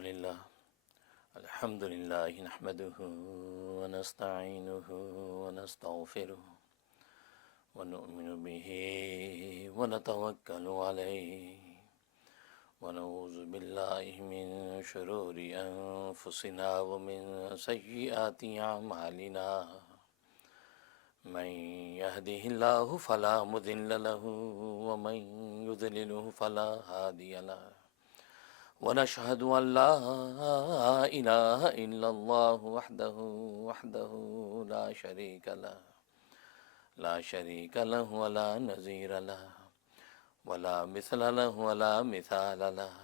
الحمد لله نحمده ونستعينه ونستغفره ونؤمن به ونتوكل عليه ونعوذ بالله من شرور أنفسنا ومن سيئات أعمالنا من يهده الله فلا مضل له ومن يضلله فلا هادي له ونشهد أن لا إله إلا الله وحده لا شريك له ولا نظير له ولا مثل له ولا مثال له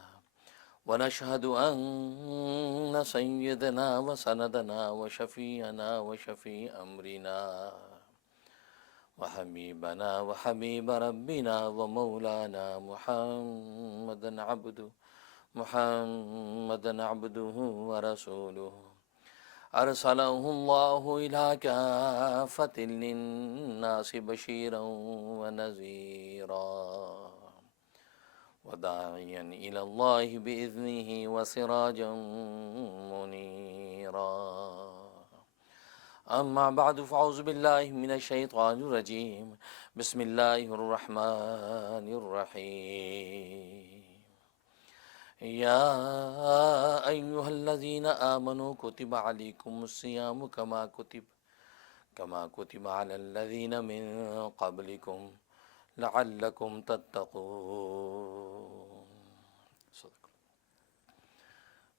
ونشهد أن سيدنا وسندنا وشفيعنا وشفيع أمرنا وحبيبنا وحبيب ربنا ومولانا محمدا عبده ورسوله أرسله الله إلى كافة للناس بشيرا ونذيرا وداعيا إلى الله بإذنه وسراجا منيرا أما بعد فأعوذ بالله من الشيطان الرجيم بسم الله الرحمن الرحيم يا أيها الذين آمنوا كتب عليكم الصيام كما كتب على الذين من قبلكم لعلكم تتقون.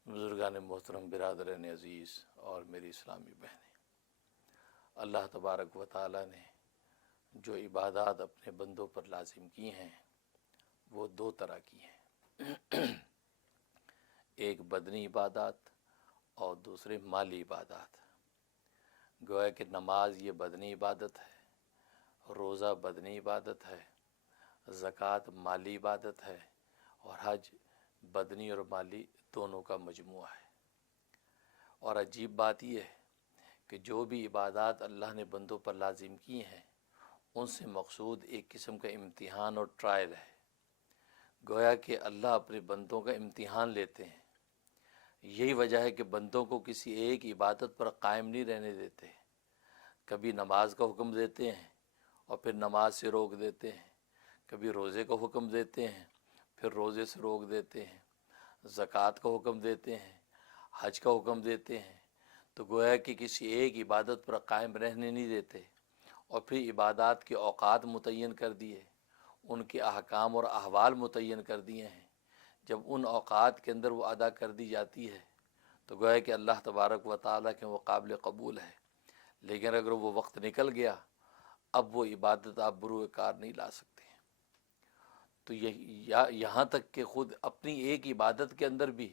بزرگان محترم، برادران عزیز اور میری اسلامی بہنیں، اللہ تبارک و تعالی نے جو عبادات اپنے بندوں پر لازم کی ہیں وہ دو طرح کی ہیں، ایک بدنی عبادات اور دوسرے مالی عبادات. گویا کہ نماز یہ بدنی عبادت ہے، روزہ بدنی عبادت ہے، زکوٰۃ مالی عبادت ہے، اور حج بدنی اور مالی دونوں کا مجموعہ ہے. اور عجیب بات یہ ہے کہ جو بھی عبادات اللہ نے بندوں پر لازم کی ہیں ان سے مقصود ایک قسم کا امتحان اور ٹرائل ہے. گویا کہ اللہ اپنے بندوں کا امتحان لیتے ہیں. یہی وجہ ہے کہ بندوں کو کسی ایک عبادت پر قائم نہیں رہنے دیتے. کبھی نماز کا حکم دیتے ہیں اور پھر نماز سے روک دیتے ہیں، کبھی روزے کا حکم دیتے ہیں پھر روزے سے روک دیتے ہیں، زکوٰۃ کا حکم دیتے ہیں، حج کا حکم دیتے ہیں. تو گویا کہ کسی ایک عبادت پر قائم رہنے نہیں دیتے، اور پھر عبادات کے اوقات متعین کر دیے، ان کے احکام اور احوال متعین کر دیے ہیں. جب ان اوقات کے اندر وہ ادا کر دی جاتی ہے تو گویا کہ اللہ تبارک و تعالیٰ کے وہ قابل قبول ہے. لیکن اگر وہ وقت نکل گیا اب وہ عبادت آپ بروئے کار نہیں لا سکتے. تو یہاں تک کہ خود اپنی ایک عبادت کے اندر بھی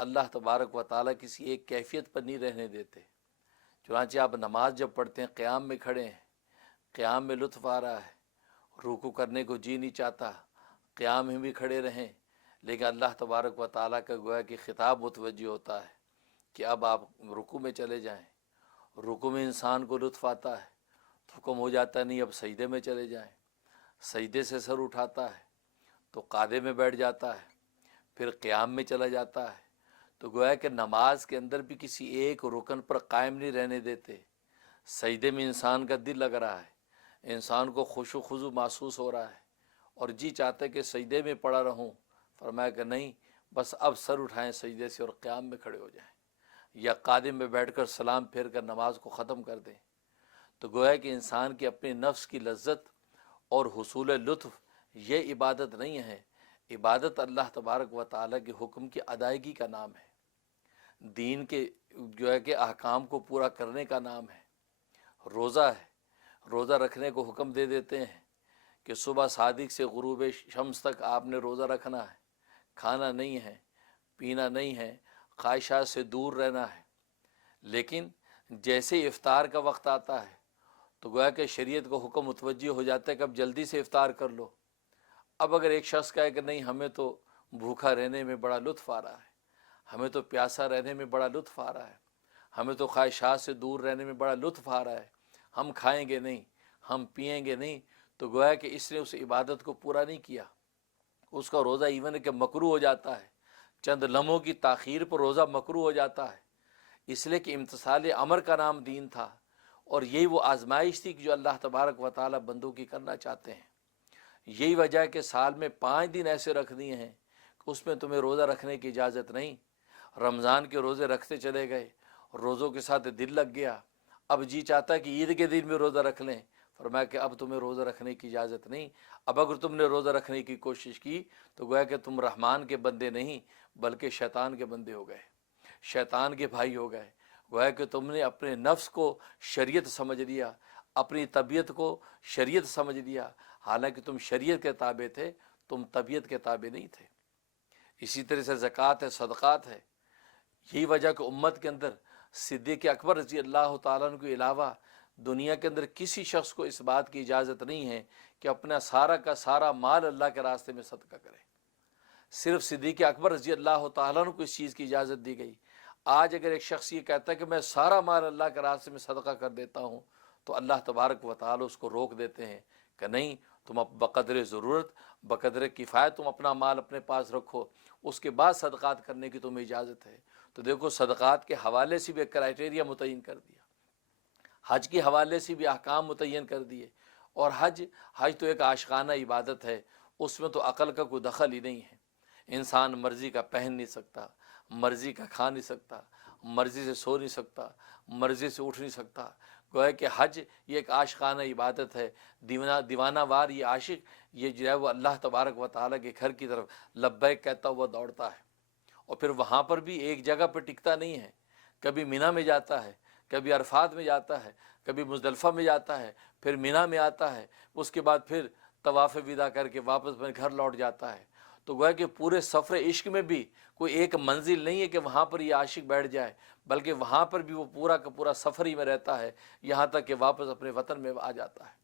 اللہ تبارک و تعالیٰ کسی ایک کیفیت پر نہیں رہنے دیتے. چنانچہ آپ نماز جب پڑھتے ہیں، قیام میں کھڑے ہیں، قیام میں لطف آ رہا ہے، رکوع کرنے کو جی نہیں چاہتا، قیام میں بھی کھڑے رہیں، لیکن اللہ تبارک و تعالیٰ کا گویا کہ خطاب متوجہ ہوتا ہے کہ اب آپ رکوع میں چلے جائیں. رکوع میں انسان کو لطف آتا ہے تو حکم ہو جاتا ہے نہیں اب سجدے میں چلے جائیں. سجدے سے سر اٹھاتا ہے تو قعدے میں بیٹھ جاتا ہے، پھر قیام میں چلا جاتا ہے. تو گویا کہ نماز کے اندر بھی کسی ایک رکن پر قائم نہیں رہنے دیتے. سجدے میں انسان کا دل لگ رہا ہے، انسان کو خشوع و خضوع محسوس ہو رہا ہے اور جی چاہتا ہے کہ سجدے میں پڑا رہوں. فرمایا کہ نہیں، بس اب سر اٹھائیں سجدے سے اور قیام میں کھڑے ہو جائیں، یا قادم میں بیٹھ کر سلام پھیر کر نماز کو ختم کر دیں. تو گویا کہ انسان کے اپنے نفس کی لذت اور حصول لطف یہ عبادت نہیں ہے. عبادت اللہ تبارک و تعالیٰ کے حکم کی ادائیگی کا نام ہے، دین کے جو ہے کہ احکام کو پورا کرنے کا نام ہے. روزہ ہے، روزہ رکھنے کو حکم دے دیتے ہیں کہ صبح صادق سے غروب شمس تک آپ نے روزہ رکھنا ہے، کھانا نہیں ہے، پینا نہیں ہے، خواہشات سے دور رہنا ہے. لیکن جیسے افطار کا وقت آتا ہے تو گویا کہ شریعت کو حکم متوجہ ہو جاتا ہے کہ اب جلدی سے افطار کر لو. اب اگر ایک شخص کہے کہ نہیں ہمیں تو بھوکا رہنے میں بڑا لطف آ رہا ہے، ہمیں تو پیاسا رہنے میں بڑا لطف آ رہا ہے، ہمیں تو خواہشات سے دور رہنے میں بڑا لطف آ رہا ہے، ہم کھائیں گے نہیں، ہم پئیں گے نہیں، تو گویا کہ اس نے اس عبادت کو پورا نہیں کیا. اس کا روزہ ایون کہ مکروہ ہو جاتا ہے. چند لمحوں کی تاخیر پر روزہ مکروہ ہو جاتا ہے، اس لیے کہ امتثال امر کا نام دین تھا، اور یہی وہ آزمائش تھی کہ جو اللہ تبارک و تعالی بندوں کی کرنا چاہتے ہیں۔ یہی وجہ ہے کہ سال میں 5 دن ایسے رکھ دیے ہیں کہ اس میں تمہیں روزہ رکھنے کی اجازت نہیں۔ رمضان کے روزے رکھتے چلے گئے، روزوں کے ساتھ دل لگ گیا، اب جی چاہتا ہے کہ عید کے دن میں روزہ رکھ لیں، فرمایا کہ اب تمہیں روزہ رکھنے کی اجازت نہیں۔ اب اگر تم نے روزہ رکھنے کی کوشش کی تو گویا کہ تم رحمان کے بندے نہیں بلکہ شیطان کے بندے ہو گئے، شیطان کے بھائی ہو گئے۔ گویا کہ تم نے اپنے نفس کو شریعت سمجھ لیا، اپنی طبیعت کو شریعت سمجھ لیا، حالانکہ تم شریعت کے تابع تھے، تم طبیعت کے تابع نہیں تھے۔ اسی طرح سے زکوٰۃ ہے، صدقات ہے۔ یہی وجہ کہ امت کے اندر صدیق اکبر رضی اللہ تعالیٰ عنہ کے علاوہ دنیا کے اندر کسی شخص کو اس بات کی اجازت نہیں ہے کہ اپنا سارا کا سارا مال اللہ کے راستے میں صدقہ کرے۔ صرف صدیق اکبر رضی اللہ تعالیٰ عنہ کو اس چیز کی اجازت دی گئی۔ آج اگر ایک شخص یہ کہتا ہے کہ میں سارا مال اللہ کے راستے میں صدقہ کر دیتا ہوں تو اللہ تبارک و تعالی اس کو روک دیتے ہیں کہ نہیں، تم بقدر ضرورت بقدر کفایت تم اپنا مال اپنے پاس رکھو، اس کے بعد صدقات کرنے کی تمہیں اجازت ہے۔ تو دیکھو صدقات کے حوالے سے بھی ایک کرائٹیریا متعین کر دیا، حج کے حوالے سے بھی احکام متعین کر دیے۔ اور حج تو ایک عاشقانہ عبادت ہے، اس میں تو عقل کا کوئی دخل ہی نہیں ہے۔ انسان مرضی کا پہن نہیں سکتا، مرضی کا کھا نہیں سکتا، مرضی سے سو نہیں سکتا، مرضی سے اٹھ نہیں سکتا۔ گویا کہ حج یہ ایک عاشقانہ عبادت ہے، دیوانہ وار یہ عاشق یہ جو ہے وہ اللہ تبارک و تعالیٰ کے گھر کی طرف لبیک کہتا ہوا دوڑتا ہے، اور پھر وہاں پر بھی ایک جگہ پہ ٹکتا نہیں ہے، کبھی مینا میں جاتا ہے، کبھی عرفات میں جاتا ہے، کبھی مزدلفہ میں جاتا ہے، پھر مینا میں آتا ہے، اس کے بعد پھر طواف وداع کر کے واپس اپنے گھر لوٹ جاتا ہے۔ تو گویا کہ پورے سفر عشق میں بھی کوئی ایک منزل نہیں ہے کہ وہاں پر یہ عاشق بیٹھ جائے، بلکہ وہاں پر بھی وہ پورا کا پورا سفر ہی میں رہتا ہے، یہاں تک کہ واپس اپنے وطن میں آ جاتا ہے۔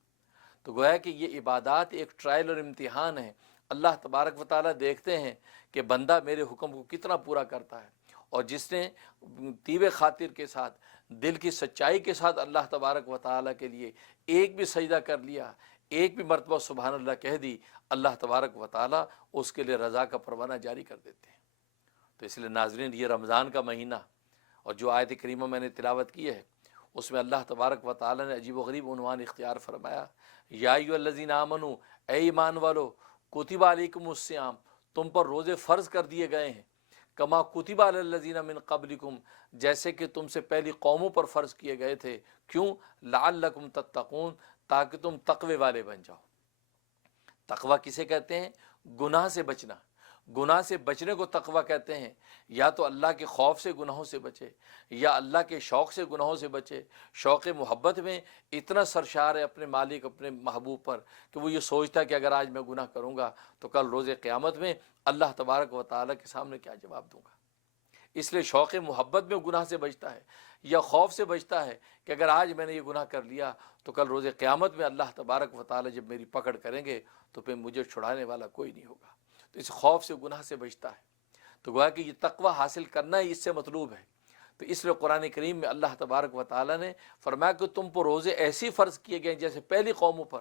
تو گویا کہ یہ عبادات ایک ٹرائل اور امتحان ہے۔ اللہ تبارک و تعالیٰ دیکھتے ہیں کہ بندہ میرے حکم کو کتنا پورا کرتا ہے، اور جس نے طیب خاطر کے ساتھ دل کی سچائی کے ساتھ اللہ تبارک و تعالیٰ کے لیے ایک بھی سجدہ کر لیا، ایک بھی مرتبہ سبحان اللہ کہہ دی، اللہ تبارک و تعالیٰ اس کے لیے رضا کا پروانہ جاری کر دیتے ہیں۔ تو اس لیے ناظرین، یہ رمضان کا مہینہ اور جو آیت کریمہ میں نے تلاوت کی ہے اس میں اللہ تبارک و تعالیٰ نے عجیب و غریب عنوان اختیار فرمایا، یا ایھا الذین آمنو، اے ایمان والو، کتب علیکم الصیام، تم پر روزے فرض کر دیے گئے ہیں، کما کتب علی الذین من قبلکم، جیسے کہ تم سے پہلی قوموں پر فرض کیے گئے تھے۔ کیوں؟ لعلکم تتقون، تاکہ تم تقوی والے بن جاؤ۔ تقوی کسے کہتے ہیں؟ گناہ سے بچنا۔ گناہ سے بچنے کو تقوی کہتے ہیں۔ یا تو اللہ کے خوف سے گناہوں سے بچے، یا اللہ کے شوق سے گناہوں سے بچے۔ شوق محبت میں اتنا سرشار ہے اپنے مالک، اپنے محبوب پر، کہ وہ یہ سوچتا ہے کہ اگر آج میں گناہ کروں گا تو کل روز قیامت میں اللہ تبارک و تعالیٰ کے سامنے کیا جواب دوں گا۔ اس لیے شوق محبت میں گناہ سے بچتا ہے، یا خوف سے بچتا ہے کہ اگر آج میں نے یہ گناہ کر لیا تو کل روز قیامت میں اللہ تبارک و تعالیٰ جب میری پکڑ کریں گے تو پھر مجھے چھڑانے والا کوئی نہیں ہوگا۔ تو اس خوف سے گناہ سے بچتا ہے۔ تو گویا کہ یہ تقوی حاصل کرنا ہی اس سے مطلوب ہے۔ تو اس لیے قرآن کریم میں اللہ تبارک و تعالیٰ نے فرمایا کہ تم پر روزے ایسی فرض کیے گئے جیسے پہلی قوموں پر۔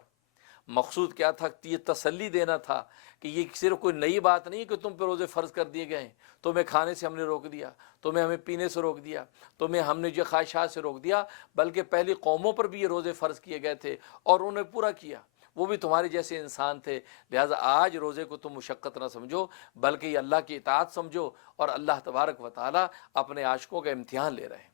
مقصود کیا تھا؟ یہ تسلی دینا تھا کہ یہ صرف کوئی نئی بات نہیں کہ تم پہ روزے فرض کر دیے گئے ہیں، تمہیں کھانے سے ہم نے روک دیا، تمہیں ہمیں پینے سے روک دیا، تمہیں ہم نے جو خواہشات سے روک دیا، بلکہ پہلی قوموں پر بھی یہ روزے فرض کیے گئے تھے اور انہوں نے پورا کیا، وہ بھی تمہارے جیسے انسان تھے۔ لہٰذا آج روزے کو تم مشقت نہ سمجھو بلکہ یہ اللہ کی اطاعت سمجھو، اور اللہ تبارک و تعالیٰ اپنے عاشقوں کا امتحان لے رہے ہیں۔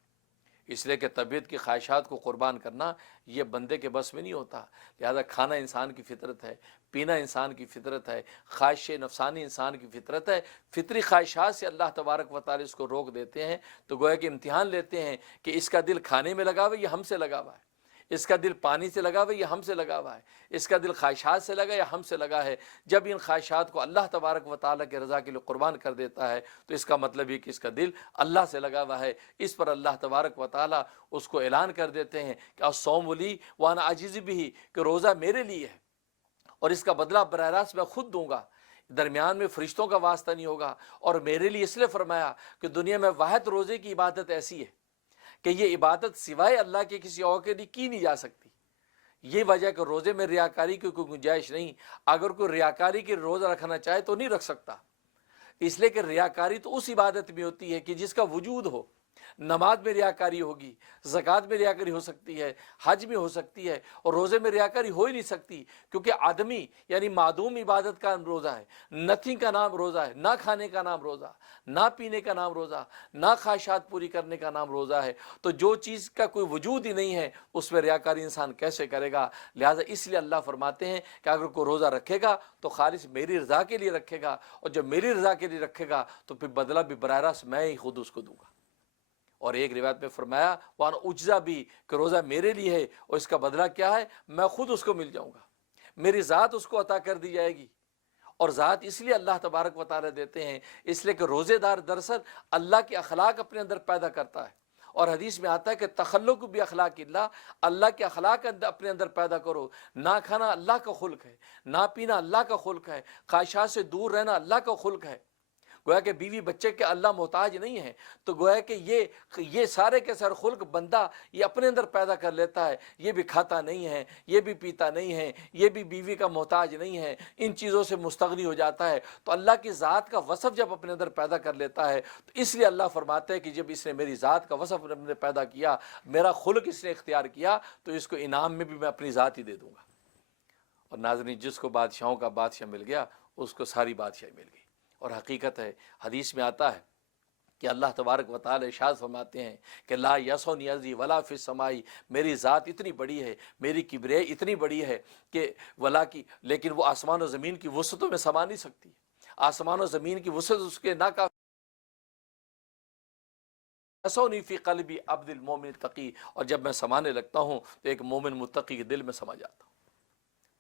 اس لیے کہ طبیعت کی خواہشات کو قربان کرنا یہ بندے کے بس میں نہیں ہوتا۔ لہذا کھانا انسان کی فطرت ہے، پینا انسان کی فطرت ہے، خواہش نفسانی انسان کی فطرت ہے۔ فطری خواہشات سے اللہ تبارک و تعالی اس کو روک دیتے ہیں، تو گویا کہ امتحان لیتے ہیں کہ اس کا دل کھانے میں لگا ہوا ہے یا ہم سے لگا ہوا ہے، اس کا دل پانی سے لگا ہوا ہے یا ہم سے لگا ہوا ہے، اس کا دل خواہشات سے لگا یا ہم سے لگا ہے۔ جب ان خواہشات کو اللہ تبارک و تعالیٰ کے رضا کے لیے قربان کر دیتا ہے تو اس کا مطلب یہ کہ اس کا دل اللہ سے لگا ہوا ہے۔ اس پر اللہ تبارک و تعالیٰ اس کو اعلان کر دیتے ہیں کہ الصوم لی وانا اجزی بہ، کہ روزہ میرے لیے ہے اور اس کا بدلہ براہ راست میں خود دوں گا، درمیان میں فرشتوں کا واسطہ نہیں ہوگا۔ اور میرے لیے اس لیے فرمایا کہ دنیا میں واحد روزے کی عبادت ایسی ہے کہ یہ عبادت سوائے اللہ کے کسی اور کے لیے کی نہیں جا سکتی۔ یہ وجہ کہ روزے میں ریاکاری کی کوئی گنجائش نہیں۔ اگر کوئی ریاکاری کی روزہ رکھنا چاہے تو نہیں رکھ سکتا۔ اس لیے کہ ریاکاری تو اس عبادت میں ہوتی ہے کہ جس کا وجود ہو. نماز میں ریاکاری ہوگی, زکوٰۃ میں ریاکاری ہو سکتی ہے, حج میں ہو سکتی ہے, اور روزے میں ریاکاری ہو ہی نہیں سکتی, کیونکہ آدمی یعنی معدوم عبادت کا روزہ ہے. نتھنگ کا نام روزہ ہے, نہ کھانے کا نام روزہ, نہ پینے کا نام روزہ, نہ خواہشات پوری کرنے کا نام روزہ ہے. تو جو چیز کا کوئی وجود ہی نہیں ہے اس میں ریاکاری انسان کیسے کرے گا؟ لہٰذا اس لیے اللہ فرماتے ہیں کہ اگر کوئی روزہ رکھے گا تو خالص میری رضا کے لیے رکھے گا, اور جب میری رضا کے لیے رکھے گا تو پھر بدلہ بھی براہ راست میں ہی خود اس کو دوں گا. اور ایک روایت میں فرمایا وہاں اجزا بھی کہ روزہ میرے لیے ہے اور اس کا بدلہ کیا ہے, میں خود اس کو مل جاؤں گا, میری ذات اس کو عطا کر دی جائے گی. اور ذات اس لیے اللہ تبارک و تعالیٰ دیتے ہیں اس لیے کہ روزے دار دراصل اللہ کے اخلاق اپنے اندر پیدا کرتا ہے. اور حدیث میں آتا ہے کہ تخلق بھی اخلاق اللہ کے اخلاق اپنے اندر پیدا کرو. نہ کھانا اللہ کا خلق ہے, نہ پینا اللہ کا خلق ہے, خواہشات سے دور رہنا اللہ کا خلق ہے. گویا کہ بیوی بچے کے اللہ محتاج نہیں ہے, تو گویا کہ یہ سارے کے سارے خلق بندہ یہ اپنے اندر پیدا کر لیتا ہے. یہ بھی کھاتا نہیں ہے, یہ بھی پیتا نہیں ہے, یہ بھی بیوی کا محتاج نہیں ہے, ان چیزوں سے مستغنی ہو جاتا ہے. تو اللہ کی ذات کا وصف جب اپنے اندر پیدا کر لیتا ہے تو اس لیے اللہ فرماتے ہیں کہ جب اس نے میری ذات کا وصف اپنے اندر پیدا کیا, میرا خلق اس نے اختیار کیا, تو اس کو انعام میں بھی میں اپنی ذات ہی دے دوں گا. اور ناظرین, جس کو بادشاہوں کا بادشاہ مل گیا اس کو ساری بادشاہی مل گئی. اور حقیقت ہے, حدیث میں آتا ہے کہ اللہ تبارک و تعالی ارشاد فرماتے ہیں کہ لا یسونی عزی ولا فی السماء, میری ذات اتنی بڑی ہے, میری کبریائی اتنی بڑی ہے کہ ولا کی, لیکن وہ آسمان و زمین کی وسعتوں میں سما نہیں سکتی. آسمان و زمین کی وسعت اس کے نہ کافی. یسونی فی قلبی عبد المومن تقی, اور جب میں سمانے لگتا ہوں تو ایک مومن متقی کے دل میں سما جاتا ہوں.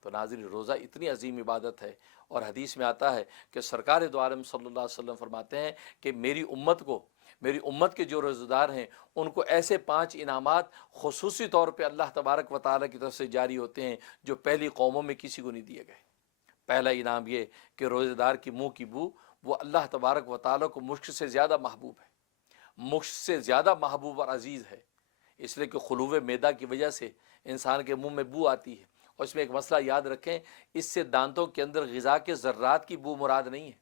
تو ناظرین, روزہ اتنی عظیم عبادت ہے. اور حدیث میں آتا ہے کہ سرکار دو عالم صلی اللہ علیہ وسلم فرماتے ہیں کہ میری امت کے جو روزہ دار ہیں ان کو ایسے 5 انعامات خصوصی طور پہ اللہ تبارک و تعالیٰ کی طرف سے جاری ہوتے ہیں جو پہلی قوموں میں کسی کو نہیں دیے گئے. پہلا انعام یہ کہ روزہ دار کی منہ کی بو وہ اللہ تبارک و تعالیٰ کو مشک سے زیادہ محبوب ہے, مشک سے زیادہ محبوب اور عزیز ہے. اس لیے کہ خلوِ معدہ کی وجہ سے انسان کے منہ میں بو آتی ہے. اور اس میں ایک مسئلہ یاد رکھیں, اس سے دانتوں کے اندر غذا کے ذرات کی بو مراد نہیں ہے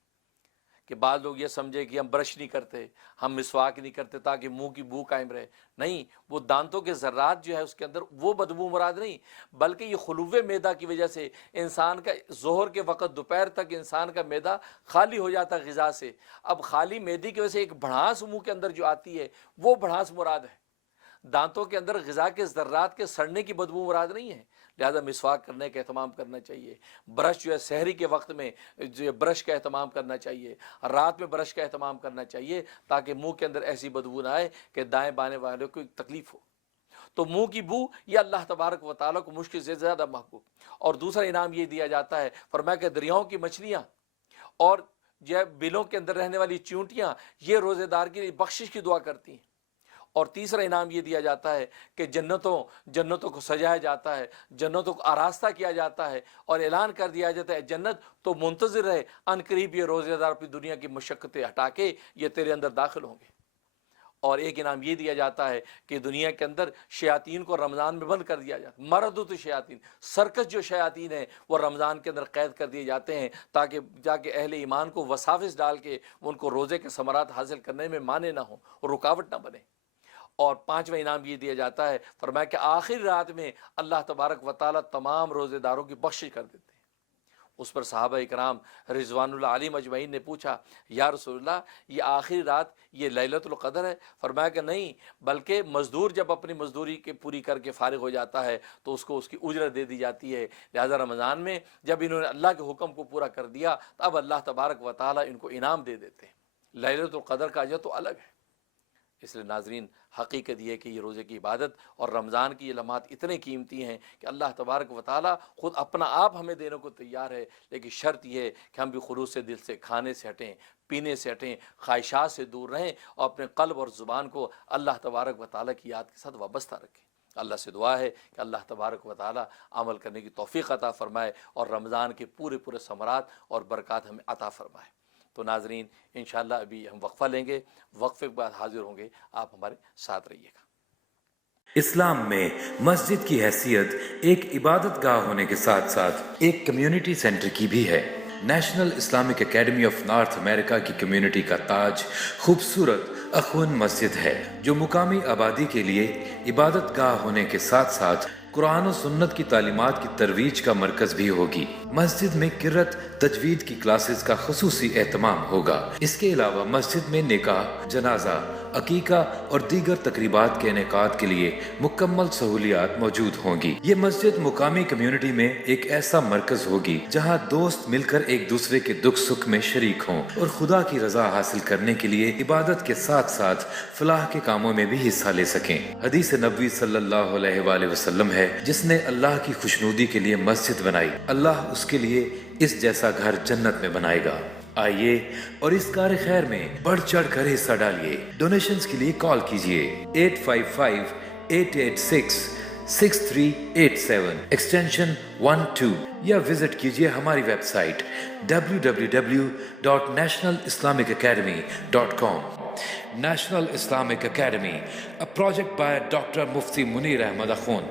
کہ بعض لوگ یہ سمجھے کہ ہم برش نہیں کرتے, ہم مسواک نہیں کرتے تاکہ منہ کی بو قائم رہے. نہیں, وہ دانتوں کے ذرات جو ہے اس کے اندر وہ بدبو مراد نہیں, بلکہ یہ خلوِ معدہ کی وجہ سے انسان کا ظہر کے وقت دوپہر تک انسان کا معدہ خالی ہو جاتا ہے غذا سے. اب خالی معدے کی وجہ سے ایک بھڑاس منہ کے اندر جو آتی ہے وہ بھڑاس مراد ہے. دانتوں کے اندر غذا کے ذرات کے سڑنے کی بدبو مراد نہیں ہے. لہذا مسواک کرنے کا اہتمام کرنا چاہیے. برش جو ہے سحری کے وقت میں جو ہے برش کا اہتمام کرنا چاہیے, رات میں برش کا اہتمام کرنا چاہیے تاکہ منہ کے اندر ایسی بدبو نہ آئے کہ دائیں بائیں والوں کو تکلیف ہو. تو منہ کی بو یہ اللہ تبارک و تعالیٰ کو مشکل سے زیادہ محبوب. اور دوسرا انعام یہ دیا جاتا ہے, فرمایا کہ دریاؤں کی مچھلیاں اور جو ہے بلوں کے اندر رہنے والی چیونٹیاں یہ روزے دار کے لیے بخشش کی دعا کرتی ہیں. اور تیسرا انعام یہ دیا جاتا ہے کہ جنتوں کو سجایا جاتا ہے, جنتوں کو آراستہ کیا جاتا ہے, اور اعلان کر دیا جاتا ہے جنت تو منتظر رہے, ان قریب یہ روزے دار اپنی دنیا کی مشقتیں ہٹا کے یہ تیرے اندر داخل ہوں گے. اور ایک انعام یہ دیا جاتا ہے کہ دنیا کے اندر شیاطین کو رمضان میں بند کر دیا جاتا ہے. مردود شیاطین, سرکش جو شیاطین ہیں وہ رمضان کے اندر قید کر دیے جاتے ہیں تاکہ جا کے اہل ایمان کو وساوس ڈال کے ان کو روزے کے ثمرات حاصل کرنے میں مانے نہ ہوں اور رکاوٹ نہ بنے. اور 5واں انعام یہ دیا جاتا ہے, فرمایا کہ آخری رات میں اللہ تبارک و تعالیٰ تمام روزے داروں کی بخشش کر دیتے ہیں. اس پر صحابہ اکرام رضوان اللہ علیہم اجمعین نے پوچھا, یا رسول اللہ یہ آخری رات یہ لیلۃ القدر ہے؟ فرمایا کہ نہیں, بلکہ مزدور جب اپنی مزدوری کے پوری کر کے فارغ ہو جاتا ہے تو اس کو اس کی اجرت دے دی جاتی ہے. لہذا رمضان میں جب انہوں نے اللہ کے حکم کو پورا کر دیا تو اب اللہ تبارک و تعالیٰ ان کو انعام دے دیتے ہیں. لیلۃ القدر کا اجر تو الگ ہے. اس لیے ناظرین, حقیقت یہ کہ یہ روزے کی عبادت اور رمضان کی یہ لمحات اتنے قیمتی ہیں کہ اللہ تبارک و تعالیٰ خود اپنا آپ ہمیں دینے کو تیار ہے. لیکن شرط یہ ہے کہ ہم بھی خلوص سے دل سے کھانے سے ہٹیں, پینے سے ہٹیں, خواہشات سے دور رہیں اور اپنے قلب اور زبان کو اللہ تبارک و تعالیٰ کی یاد کے ساتھ وابستہ رکھیں. اللہ سے دعا ہے کہ اللہ تبارک و تعالیٰ عمل کرنے کی توفیق عطا فرمائے اور رمضان کے پورے ثمرات اور برکات ہمیں عطا فرمائے. تو ناظرین, انشاءاللہ ابھی ہم وقفہ لیں گے, وقفے کے بعد حاضر ہوں گے. آپ ہمارے ساتھ رہیے گا. اسلام میں مسجد کی حیثیت ایک عبادت گاہ ہونے کے ساتھ ساتھ ایک کمیونٹی سینٹر کی بھی ہے. National Islamic Academy of North America کی کمیونٹی کا تاج خوبصورت اخون مسجد ہے، جو مقامی آبادی کے لیے عبادت گاہ ہونے کے ساتھ ساتھ قرآن و سنت کی تعلیمات کی ترویج کا مرکز بھی ہوگی۔ مسجد میں قرأت تجوید کی کلاسز کا خصوصی اہتمام ہوگا۔ اس کے علاوہ مسجد میں نکاح، جنازہ، عقیقہ اور دیگر تقریبات کے انعقاد کے لیے مکمل سہولیات موجود ہوں گی۔ یہ مسجد مقامی کمیونٹی میں ایک ایسا مرکز ہوگی جہاں دوست مل کر ایک دوسرے کے دکھ سکھ میں شریک ہوں اور خدا کی رضا حاصل کرنے کے لیے عبادت کے ساتھ ساتھ فلاح کے کاموں میں بھی حصہ لے سکیں۔ حدیث نبوی صلی اللہ علیہ وآلہ وسلم ہے، جس نے اللہ کی خوشنودی کے لیے مسجد بنائی، اللہ اس کے لیے اس جیسا گھر جنت میں بنائے گا۔ آئیے اور اس کار خیر میں بڑھ چڑھ کر حصہ ڈالیے۔ ڈونیشنز کے لیے کال کیجیے 855-886-6387 ایکسٹینشن 12 یا وزٹ کیجیے ہماری website www.nationalislamicacademy.com۔ National Islamic Academy, a project by doctor مفتی منیر احمد اخون۔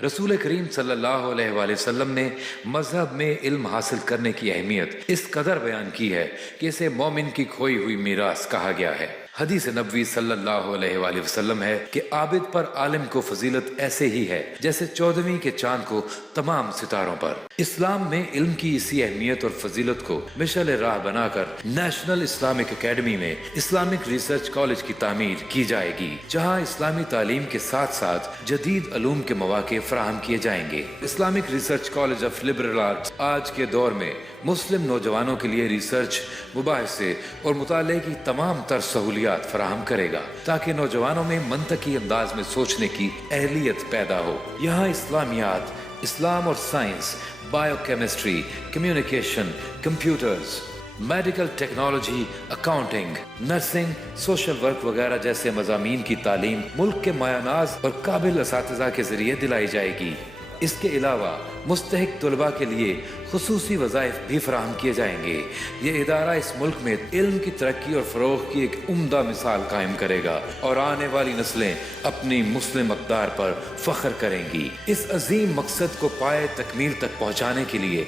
رسول کریم صلی اللہ علیہ وآلہ وسلم نے مذہب میں علم حاصل کرنے کی اہمیت اس قدر بیان کی ہے کہ اسے مومن کی کھوئی ہوئی میراث کہا گیا ہے۔ حدیث نبوی صلی اللہ علیہ وآلہ وسلم ہے کہ عابد پر عالم کو فضیلت ایسے ہی ہے جیسے 14ویں کے چاند کو تمام ستاروں پر۔ اسلام میں علم کی اسی اہمیت اور فضیلت کو مشعل راہ بنا کر نیشنل اسلامک اکیڈمی میں اسلامک ریسرچ کالج کی تعمیر کی جائے گی، جہاں اسلامی تعلیم کے ساتھ ساتھ جدید علوم کے مواقع فراہم کیے جائیں گے۔ Islamic research college of liberal arts آج کے دور میں مسلم نوجوانوں کے لیے ریسرچ، مباحثے اور مطالعے کی تمام تر سہولیات فراہم کرے گا تاکہ نوجوانوں میں منطقی انداز میں سوچنے کی اہلیت پیدا ہو۔ یہاں اسلامیات، اسلام اور science, bio chemistry, communication, computers, medical technology, accounting, nursing, social work وغیرہ جیسے مضامین کی تعلیم ملک کے مایہ ناز اور قابل اساتذہ کے ذریعے دلائی جائے گی۔ اس کے علاوہ مستحق طلباء کے لیے خصوصی وظائف بھی فراہم کیے جائیں گے۔ یہ ادارہ اس ملک میں علم کی ترقی اور فروغ کی ایک عمدہ مثال قائم کرے گا اور آنے والی نسلیں اپنی مسلم اقدار پر فخر کریں گی۔ اس عظیم مقصد کو پائے تکمیل تک پہنچانے کے لیے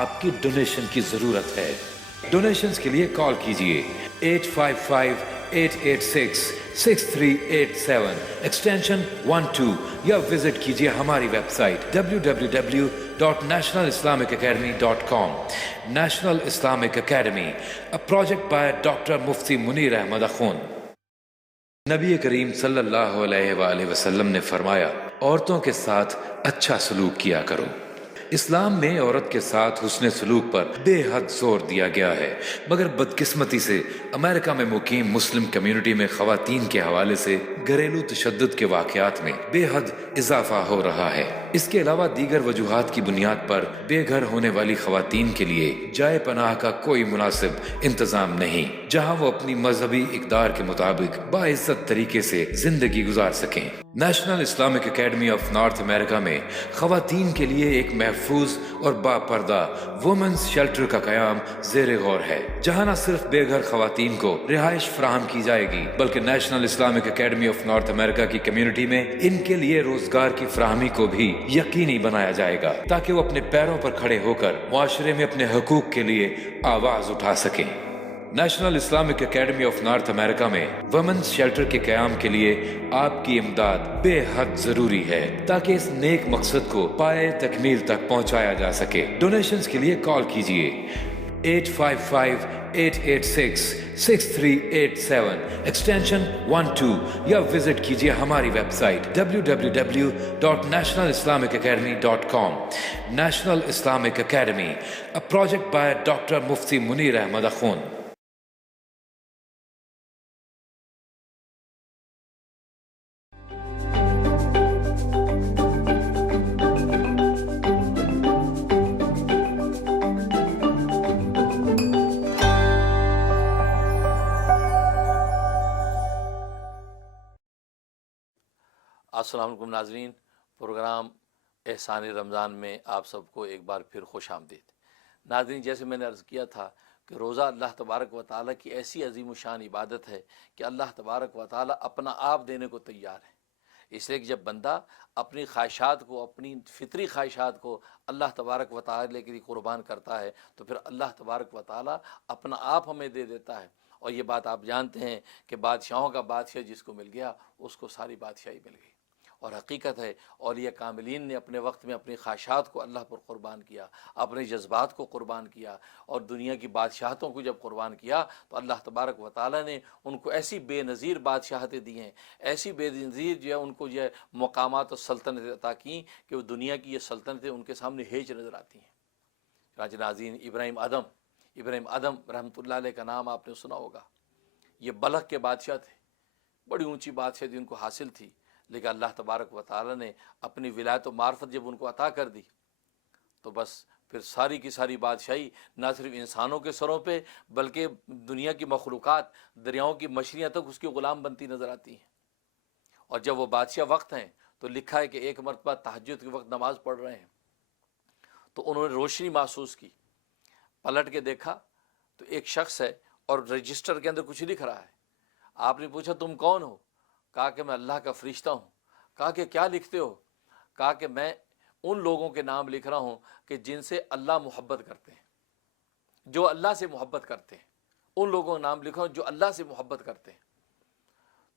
آپ کی ڈونیشن کی ضرورت ہے۔ ڈونیشنز کے لیے کال کیجیے 855-886-6387 ایکسٹینشن 12 یا وزٹ کیجیے ہماری website www.nationalislamicacademy.com۔ National Islamic Academy, a project by doctor مفتی منیر احمد اخون۔ نبی کریم صلی اللہ علیہ وآلہ وسلم نے فرمایا، عورتوں کے ساتھ اچھا سلوک کیا کرو۔ اسلام میں عورت کے ساتھ حسن سلوک پر بے حد زور دیا گیا ہے، مگر بدقسمتی سے امریکہ میں مقیم مسلم کمیونٹی میں خواتین کے حوالے سے گھریلو تشدد کے واقعات میں بے حد اضافہ ہو رہا ہے۔ اس کے علاوہ دیگر وجوہات کی بنیاد پر بے گھر ہونے والی خواتین کے لیے جائے پناہ کا کوئی مناسب انتظام نہیں، جہاں وہ اپنی مذہبی اقدار کے مطابق باعزت طریقے سے زندگی گزار سکیں۔ National Islamic Academy of North America میں خواتین کے لیے ایک محفوظ اور با پردہ وومنز شیلٹر کا قیام زیر غور ہے، جہاں نہ صرف بے گھر خواتین کو رہائش فراہم کی جائے گی بلکہ National Islamic Academy of North America کی کمیونٹی میں ان کے لیے روزگار کی فراہمی کو بھی یقینی بنایا جائے گا تاکہ وہ اپنے پیروں پر کھڑے ہو کر معاشرے میں اپنے حقوق کے لیے آواز اٹھا سکیں۔ National Islamic Academy of North America میں وومنز شیلٹر کے قیام کے لیے آپ کی امداد بے حد ضروری ہے تاکہ اس نیک مقصد کو پائے تکمیل تک پہنچایا جا سکے۔ ڈونیشنز کے لیے کال کیجیے 855-886-6387 ایکسٹینشن 12 یا وزٹ کیجیے ہماری website www.nationalislamicacademy.com۔ National Islamic Academy, a project by doctor مفتی منیر احمد اخون۔ السلام علیکم ناظرین، پروگرام احسان رمضان میں آپ سب کو ایک بار پھر خوش آمدید۔ ناظرین، جیسے میں نے عرض کیا تھا کہ روزہ اللہ تبارک و تعالیٰ کی ایسی عظیم و شان عبادت ہے کہ اللہ تبارک و تعالیٰ اپنا آپ دینے کو تیار ہے۔ اس لیے کہ جب بندہ اپنی خواہشات کو، اپنی فطری خواہشات کو اللہ تبارک و تعالی کے لیے قربان کرتا ہے تو پھر اللہ تبارک و تعالی اپنا آپ ہمیں دے دیتا ہے۔ اور یہ بات آپ جانتے ہیں کہ بادشاہوں کا بادشاہ جس کو مل گیا اس کو ساری بادشاہی مل گئی۔ اور حقیقت ہے اولیاء کاملین نے اپنے وقت میں اپنی خواہشات کو اللہ پر قربان کیا، اپنے جذبات کو قربان کیا، اور دنیا کی بادشاہتوں کو جب قربان کیا تو اللہ تبارک و تعالیٰ نے ان کو ایسی بے نظیر بادشاہتیں دی ہیں، ایسی بے نظیر جو ہے ان کو جو ہے مقامات و سلطنت عطا کیں کہ وہ دنیا کی یہ سلطنتیں ان کے سامنے ہیج نظر آتی ہیں۔ راج ناظرین، ابراہیم ادم رحمۃ اللہ علیہ کا نام آپ نے سنا ہوگا۔ یہ بلخ کے بادشاہ تھے، بڑی اونچی بادشاہی ان کو حاصل تھی، لیکن اللہ تبارک و تعالی نے اپنی ولایت و معرفت جب ان کو عطا کر دی تو بس پھر ساری کی ساری بادشاہی نہ صرف انسانوں کے سروں پہ بلکہ دنیا کی مخلوقات، دریاؤں کی مچھلیاں تک اس کی غلام بنتی نظر آتی ہیں۔ اور جب وہ بادشاہ وقت ہیں تو لکھا ہے کہ ایک مرتبہ تہجد کے وقت نماز پڑھ رہے ہیں تو انہوں نے روشنی محسوس کی، پلٹ کے دیکھا تو ایک شخص ہے اور رجسٹر کے اندر کچھ لکھ رہا ہے۔ آپ نے پوچھا تم کون ہو؟ کہا کہ میں اللہ کا فرشتہ ہوں۔ کہا کہ کیا لکھتے ہو؟ کہا کہ میں ان لوگوں کے نام لکھ رہا ہوں کہ جن سے اللہ محبت کرتے ہیں، جو اللہ سے محبت کرتے ہیں، ان لوگوں کا نام لکھا ہوں جو اللہ سے محبت کرتے ہیں۔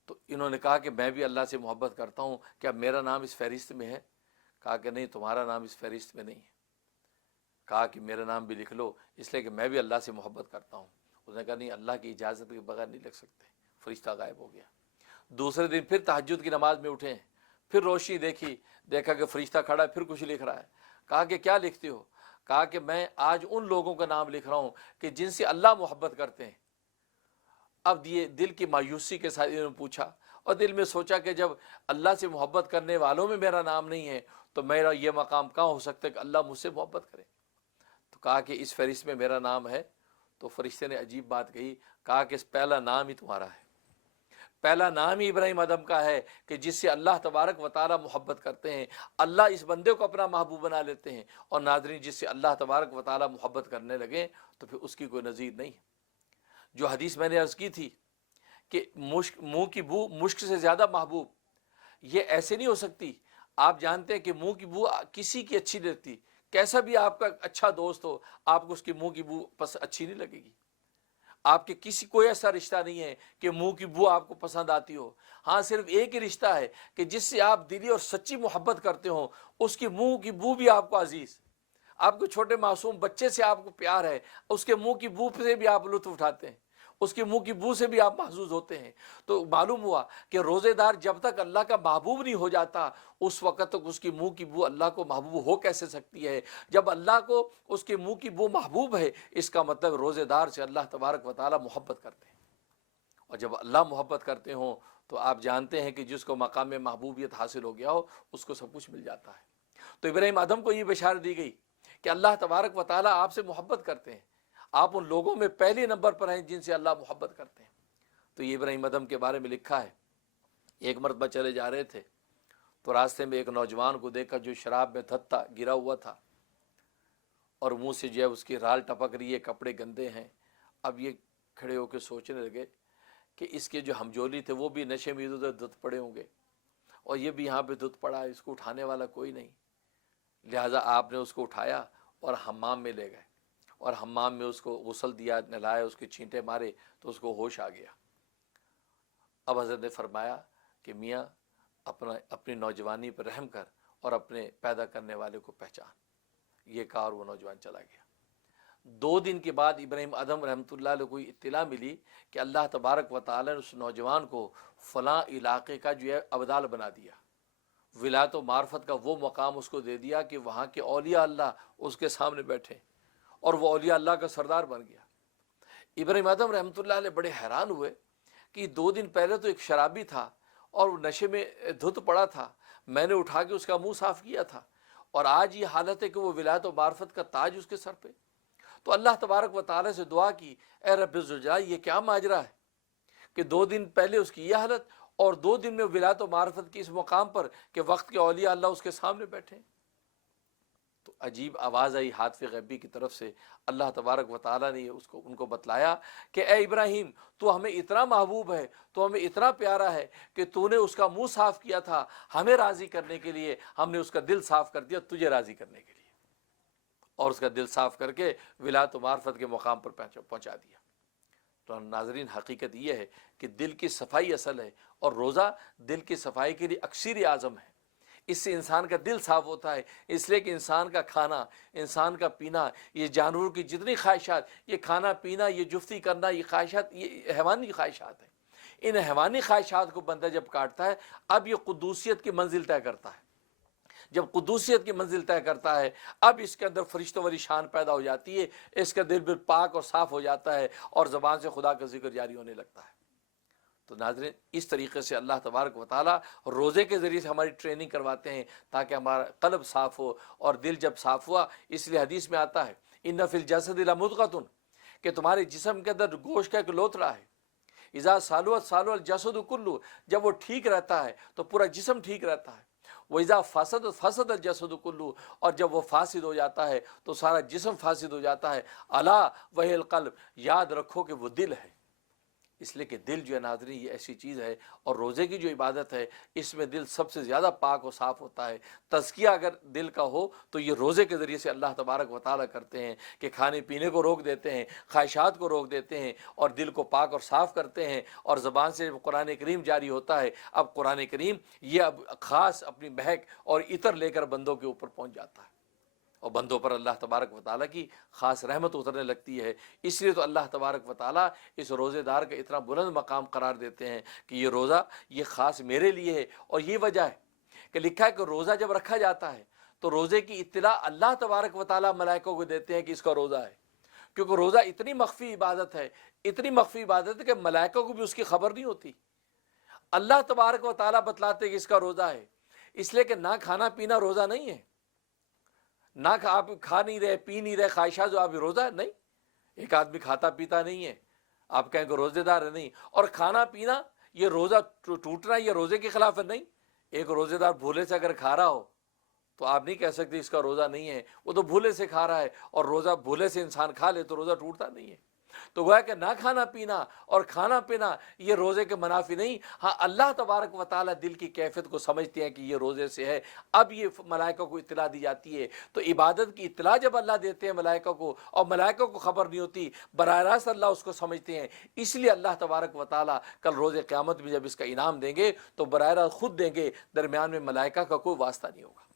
تو انہوں نے کہا کہ میں بھی اللہ سے محبت کرتا ہوں، کیا میرا نام اس فہرست میں ہے؟ کہا کہ نہیں، تمہارا نام اس فہرست میں نہیں ہے۔ کہا کہ میرا نام بھی لکھ لو، اس لیے کہ میں بھی اللہ سے محبت کرتا ہوں۔ اس نے کہا نہیں، اللہ کی اجازت کے بغیر نہیں لکھ سکتے۔ فرشتہ غائب ہو گیا۔ دوسرے دن پھر تہجد کی نماز میں اٹھے، پھر روشنی دیکھا کہ فرشتہ کھڑا ہے، پھر کچھ لکھ رہا ہے۔ کہا کہ کیا لکھتے ہو؟ کہا کہ میں آج ان لوگوں کا نام لکھ رہا ہوں کہ جن سے اللہ محبت کرتے ہیں۔ اب یہ دل کی مایوسی کے ساتھ انہوں نے پوچھا اور دل میں سوچا کہ جب اللہ سے محبت کرنے والوں میں میرا نام نہیں ہے تو میرا یہ مقام کہاں ہو سکتا ہے کہ اللہ مجھ سے محبت کرے؟ تو کہا کہ اس فہرست میں میرا نام ہے۔ تو فرشتے نے عجیب بات کہی، کہا کہ پہلا نام ہی تمہارا ہے، پہلا نام ہی ابراہیم ادم کا ہے کہ جس سے اللہ تبارک و تعالی محبت کرتے ہیں، اللہ اس بندے کو اپنا محبوب بنا لیتے ہیں۔ اور ناظرین، جس سے اللہ تبارک و تعالی محبت کرنے لگے تو پھر اس کی کوئی نظیر نہیں۔ جو حدیث میں نے عرض کی تھی کہ منہ کی بو مشک سے زیادہ محبوب، یہ ایسے نہیں ہو سکتی۔ آپ جانتے ہیں کہ منہ کی بو کسی کی اچھی نہیں لگتی، کیسا بھی آپ کا اچھا دوست ہو، آپ کو اس کی منہ کی بو اچھی نہیں لگے گی۔ آپ کے کوئی ایسا رشتہ نہیں ہے کہ منہ کی بو آپ کو پسند آتی ہو۔ ہاں، صرف ایک ہی رشتہ ہے کہ جس سے آپ دلی اور سچی محبت کرتے ہو، اس کی منہ کی بو بھی آپ کو عزیز۔ آپ کو چھوٹے معصوم بچے سے آپ کو پیار ہے، اس کے منہ کی بو سے بھی آپ لطف اٹھاتے ہیں، اس کی منہ کی بو سے بھی آپ محظوظ ہوتے ہیں۔ تو معلوم ہوا کہ روزے دار جب تک اللہ کا محبوب نہیں ہو جاتا اس وقت تک اس کی منہ کی بو اللہ کو محبوب ہو کیسے سکتی ہے؟ جب اللہ کو اس کے منہ کی بو محبوب ہے، اس کا مطلب روزے دار سے اللہ تبارک و تعالی محبت کرتے ہیں۔ اور جب اللہ محبت کرتے ہوں تو آپ جانتے ہیں کہ جس کو مقام محبوبیت حاصل ہو گیا ہو اس کو سب کچھ مل جاتا ہے۔ تو ابراہیم ادم کو یہ بشارت دی گئی کہ اللہ تبارک و تعالی آپ سے محبت کرتے ہیں، آپ ان لوگوں میں پہلے نمبر پر ہیں جن سے اللہ محبت کرتے ہیں۔ تو یہ ابراہیم ادم کے بارے میں لکھا ہے، ایک مرتبہ چلے جا رہے تھے تو راستے میں ایک نوجوان کو دیکھا جو شراب میں دھتا گرا ہوا تھا اور منہ سے جو ہے اس کی رال ٹپک رہی ہے، کپڑے گندے ہیں۔ اب یہ کھڑے ہو کے سوچنے لگے کہ اس کے جو ہمجولی تھے وہ بھی نشے میں ادھر دھت پڑے ہوں گے اور یہ بھی یہاں پہ دھت پڑا ہے، اس کو اٹھانے والا کوئی نہیں۔ لہٰذا آپ نے اس کو اٹھایا اور حمام میں لے گئے اور حمام میں اس کو غسل دیا، نہلایا، اس کے چھینٹے مارے تو اس کو ہوش آ گیا۔ اب حضرت نے فرمایا کہ میاں اپنی نوجوانی پر رحم کر اور اپنے پیدا کرنے والے کو پہچان۔ یہ کہا اور وہ نوجوان چلا گیا۔ 2 دن کے بعد ابراہیم ادم رحمۃ اللہ علیہ کو اطلاع ملی کہ اللہ تبارک و تعالی نے اس نوجوان کو فلاں علاقے کا جو ہے ابدال بنا دیا، ولایت و معرفت کا وہ مقام اس کو دے دیا کہ وہاں کے اولیاء اللہ اس کے سامنے بیٹھے اور وہ اولیاء اللہ کا سردار بن گیا۔ ابراہیم ادم رحمۃ اللہ علیہ بڑے حیران ہوئے کہ 2 دن پہلے تو ایک شرابی تھا اور نشے میں دھت پڑا تھا، میں نے اٹھا کے اس کا منہ صاف کیا تھا، اور آج یہ حالت ہے کہ وہ ولایت و معرفت کا تاج اس کے سر پہ۔ تو اللہ تبارک و تعالی سے دعا کی، اے رب ذوالجلال، یہ کیا ماجرا ہے کہ 2 دن پہلے اس کی یہ حالت اور 2 دن میں ولایت و معرفت کی اس مقام پر کہ وقت کے اولیاء اللہ اس کے سامنے بیٹھے۔ تو عجیب آواز آئی ہاتف غیبی کی طرف سے. اللہ تبارک و تعالیٰ نے ان کو بتلایا کہ اے ابراہیم تو ہمیں اتنا محبوب ہے, تو ہمیں اتنا پیارا ہے کہ تو نے اس کا منہ صاف کیا تھا ہمیں راضی کرنے کے لیے, ہم نے اس کا دل صاف کر دیا تجھے راضی کرنے کے لیے, اور اس کا دل صاف کر کے ولایت و معرفت کے مقام پر پہنچا دیا. تو ناظرین حقیقت یہ ہے کہ دل کی صفائی اصل ہے, اور روزہ دل کی صفائی کے لیے اکثر اعظم ہے. اس سے انسان کا دل صاف ہوتا ہے, اس لیے کہ انسان کا کھانا, انسان کا پینا, یہ جانوروں کی جتنی خواہشات, یہ کھانا پینا, یہ جفتی کرنا, یہ خواہشات, یہ حیوانی خواہشات ہیں. ان حیوانی خواہشات کو بندہ جب کاٹتا ہے, اب یہ قدوسیت کی منزل طے کرتا ہے. جب قدوسیت کی منزل طے کرتا ہے, اب اس کے اندر فرشتوں والی شان پیدا ہو جاتی ہے, اس کا دل بالکل پاک اور صاف ہو جاتا ہے, اور زبان سے خدا کا ذکر جاری ہونے لگتا ہے. تو ناظرین اس طریقے سے اللہ تبارک و تعالیٰ روزے کے ذریعے سے ہماری ٹریننگ کرواتے ہیں تاکہ ہمارا قلب صاف ہو, اور دل جب صاف ہوا, اس لیے حدیث میں آتا ہے ان فی الجسد لمضغۃ, کہ تمہارے جسم کے اندر گوشت کا ایک لوتھڑا ہے. اذا صلحت صلح الجسد کلہ, جب وہ ٹھیک رہتا ہے تو پورا جسم ٹھیک رہتا ہے. وَإِذَا فَسَدَتْ فَسَدَ الْجَسَدُ كُلُّهُ, اور جب وہ فاسد ہو جاتا ہے تو سارا جسم فاسد ہو جاتا ہے. الا وہی القلب, یاد رکھو کہ وہ دل ہے. اس لیے کہ دل جو ہے ناظرین یہ ایسی چیز ہے, اور روزے کی جو عبادت ہے اس میں دل سب سے زیادہ پاک و صاف ہوتا ہے. تزکیہ اگر دل کا ہو تو یہ روزے کے ذریعے سے اللہ تبارک و تعالیٰ کرتے ہیں کہ کھانے پینے کو روک دیتے ہیں, خواہشات کو روک دیتے ہیں, اور دل کو پاک اور صاف کرتے ہیں. اور زبان سے قرآن کریم جاری ہوتا ہے, اب قرآن کریم یہ اب خاص اپنی مہک اور عطر لے کر بندوں کے اوپر پہنچ جاتا ہے, اور بندوں پر اللہ تبارک و تعالیٰ کی خاص رحمت اترنے لگتی ہے. اس لیے تو اللہ تبارک و تعالیٰ اس روزے دار کا اتنا بلند مقام قرار دیتے ہیں کہ یہ روزہ یہ خاص میرے لیے ہے. اور یہ وجہ ہے کہ لکھا ہے کہ روزہ جب رکھا جاتا ہے تو روزے کی اطلاع اللہ تبارک و تعالیٰ ملائکوں کو دیتے ہیں کہ اس کا روزہ ہے, کیونکہ روزہ اتنی مخفی عبادت ہے, اتنی مخفی عبادت ہے کہ ملائکوں کو بھی اس کی خبر نہیں ہوتی. اللہ تبارک و تعالیٰ بتلاتے ہیں کہ اس کا روزہ ہے. اس لیے کہ نہ کھانا پینا روزہ نہیں ہے, نہ آپ کھا نہیں رہے پی نہیں رہے, خواہشات جو آپ روزہ ہے نہیں. ایک آدمی کھاتا پیتا نہیں ہے, آپ کہیں کہ روزے دار ہے نہیں. اور کھانا پینا یہ روزہ ٹوٹنا یہ روزے کے خلاف ہے نہیں. ایک روزے دار بھولے سے اگر کھا رہا ہو تو آپ نہیں کہہ سکتے اس کا روزہ نہیں ہے, وہ تو بھولے سے کھا رہا ہے. اور روزہ بھولے سے انسان کھا لے تو روزہ ٹوٹتا نہیں ہے. تو گویا کہ نہ کھانا پینا اور کھانا پینا یہ روزے کے منافی نہیں. ہاں اللہ تبارک و تعالیٰ دل کی کیفیت کو سمجھتے ہیں کہ یہ روزے سے ہے. اب یہ ملائکہ کو اطلاع دی جاتی ہے, تو عبادت کی اطلاع جب اللہ دیتے ہیں ملائکہ کو, اور ملائکہ کو خبر نہیں ہوتی, براہ راست اللہ اس کو سمجھتے ہیں. اس لیے اللہ تبارک و تعالیٰ کل روز قیامت میں جب اس کا انعام دیں گے تو براہ راست خود دیں گے, درمیان میں ملائکہ کا کوئی واسطہ نہیں ہوگا.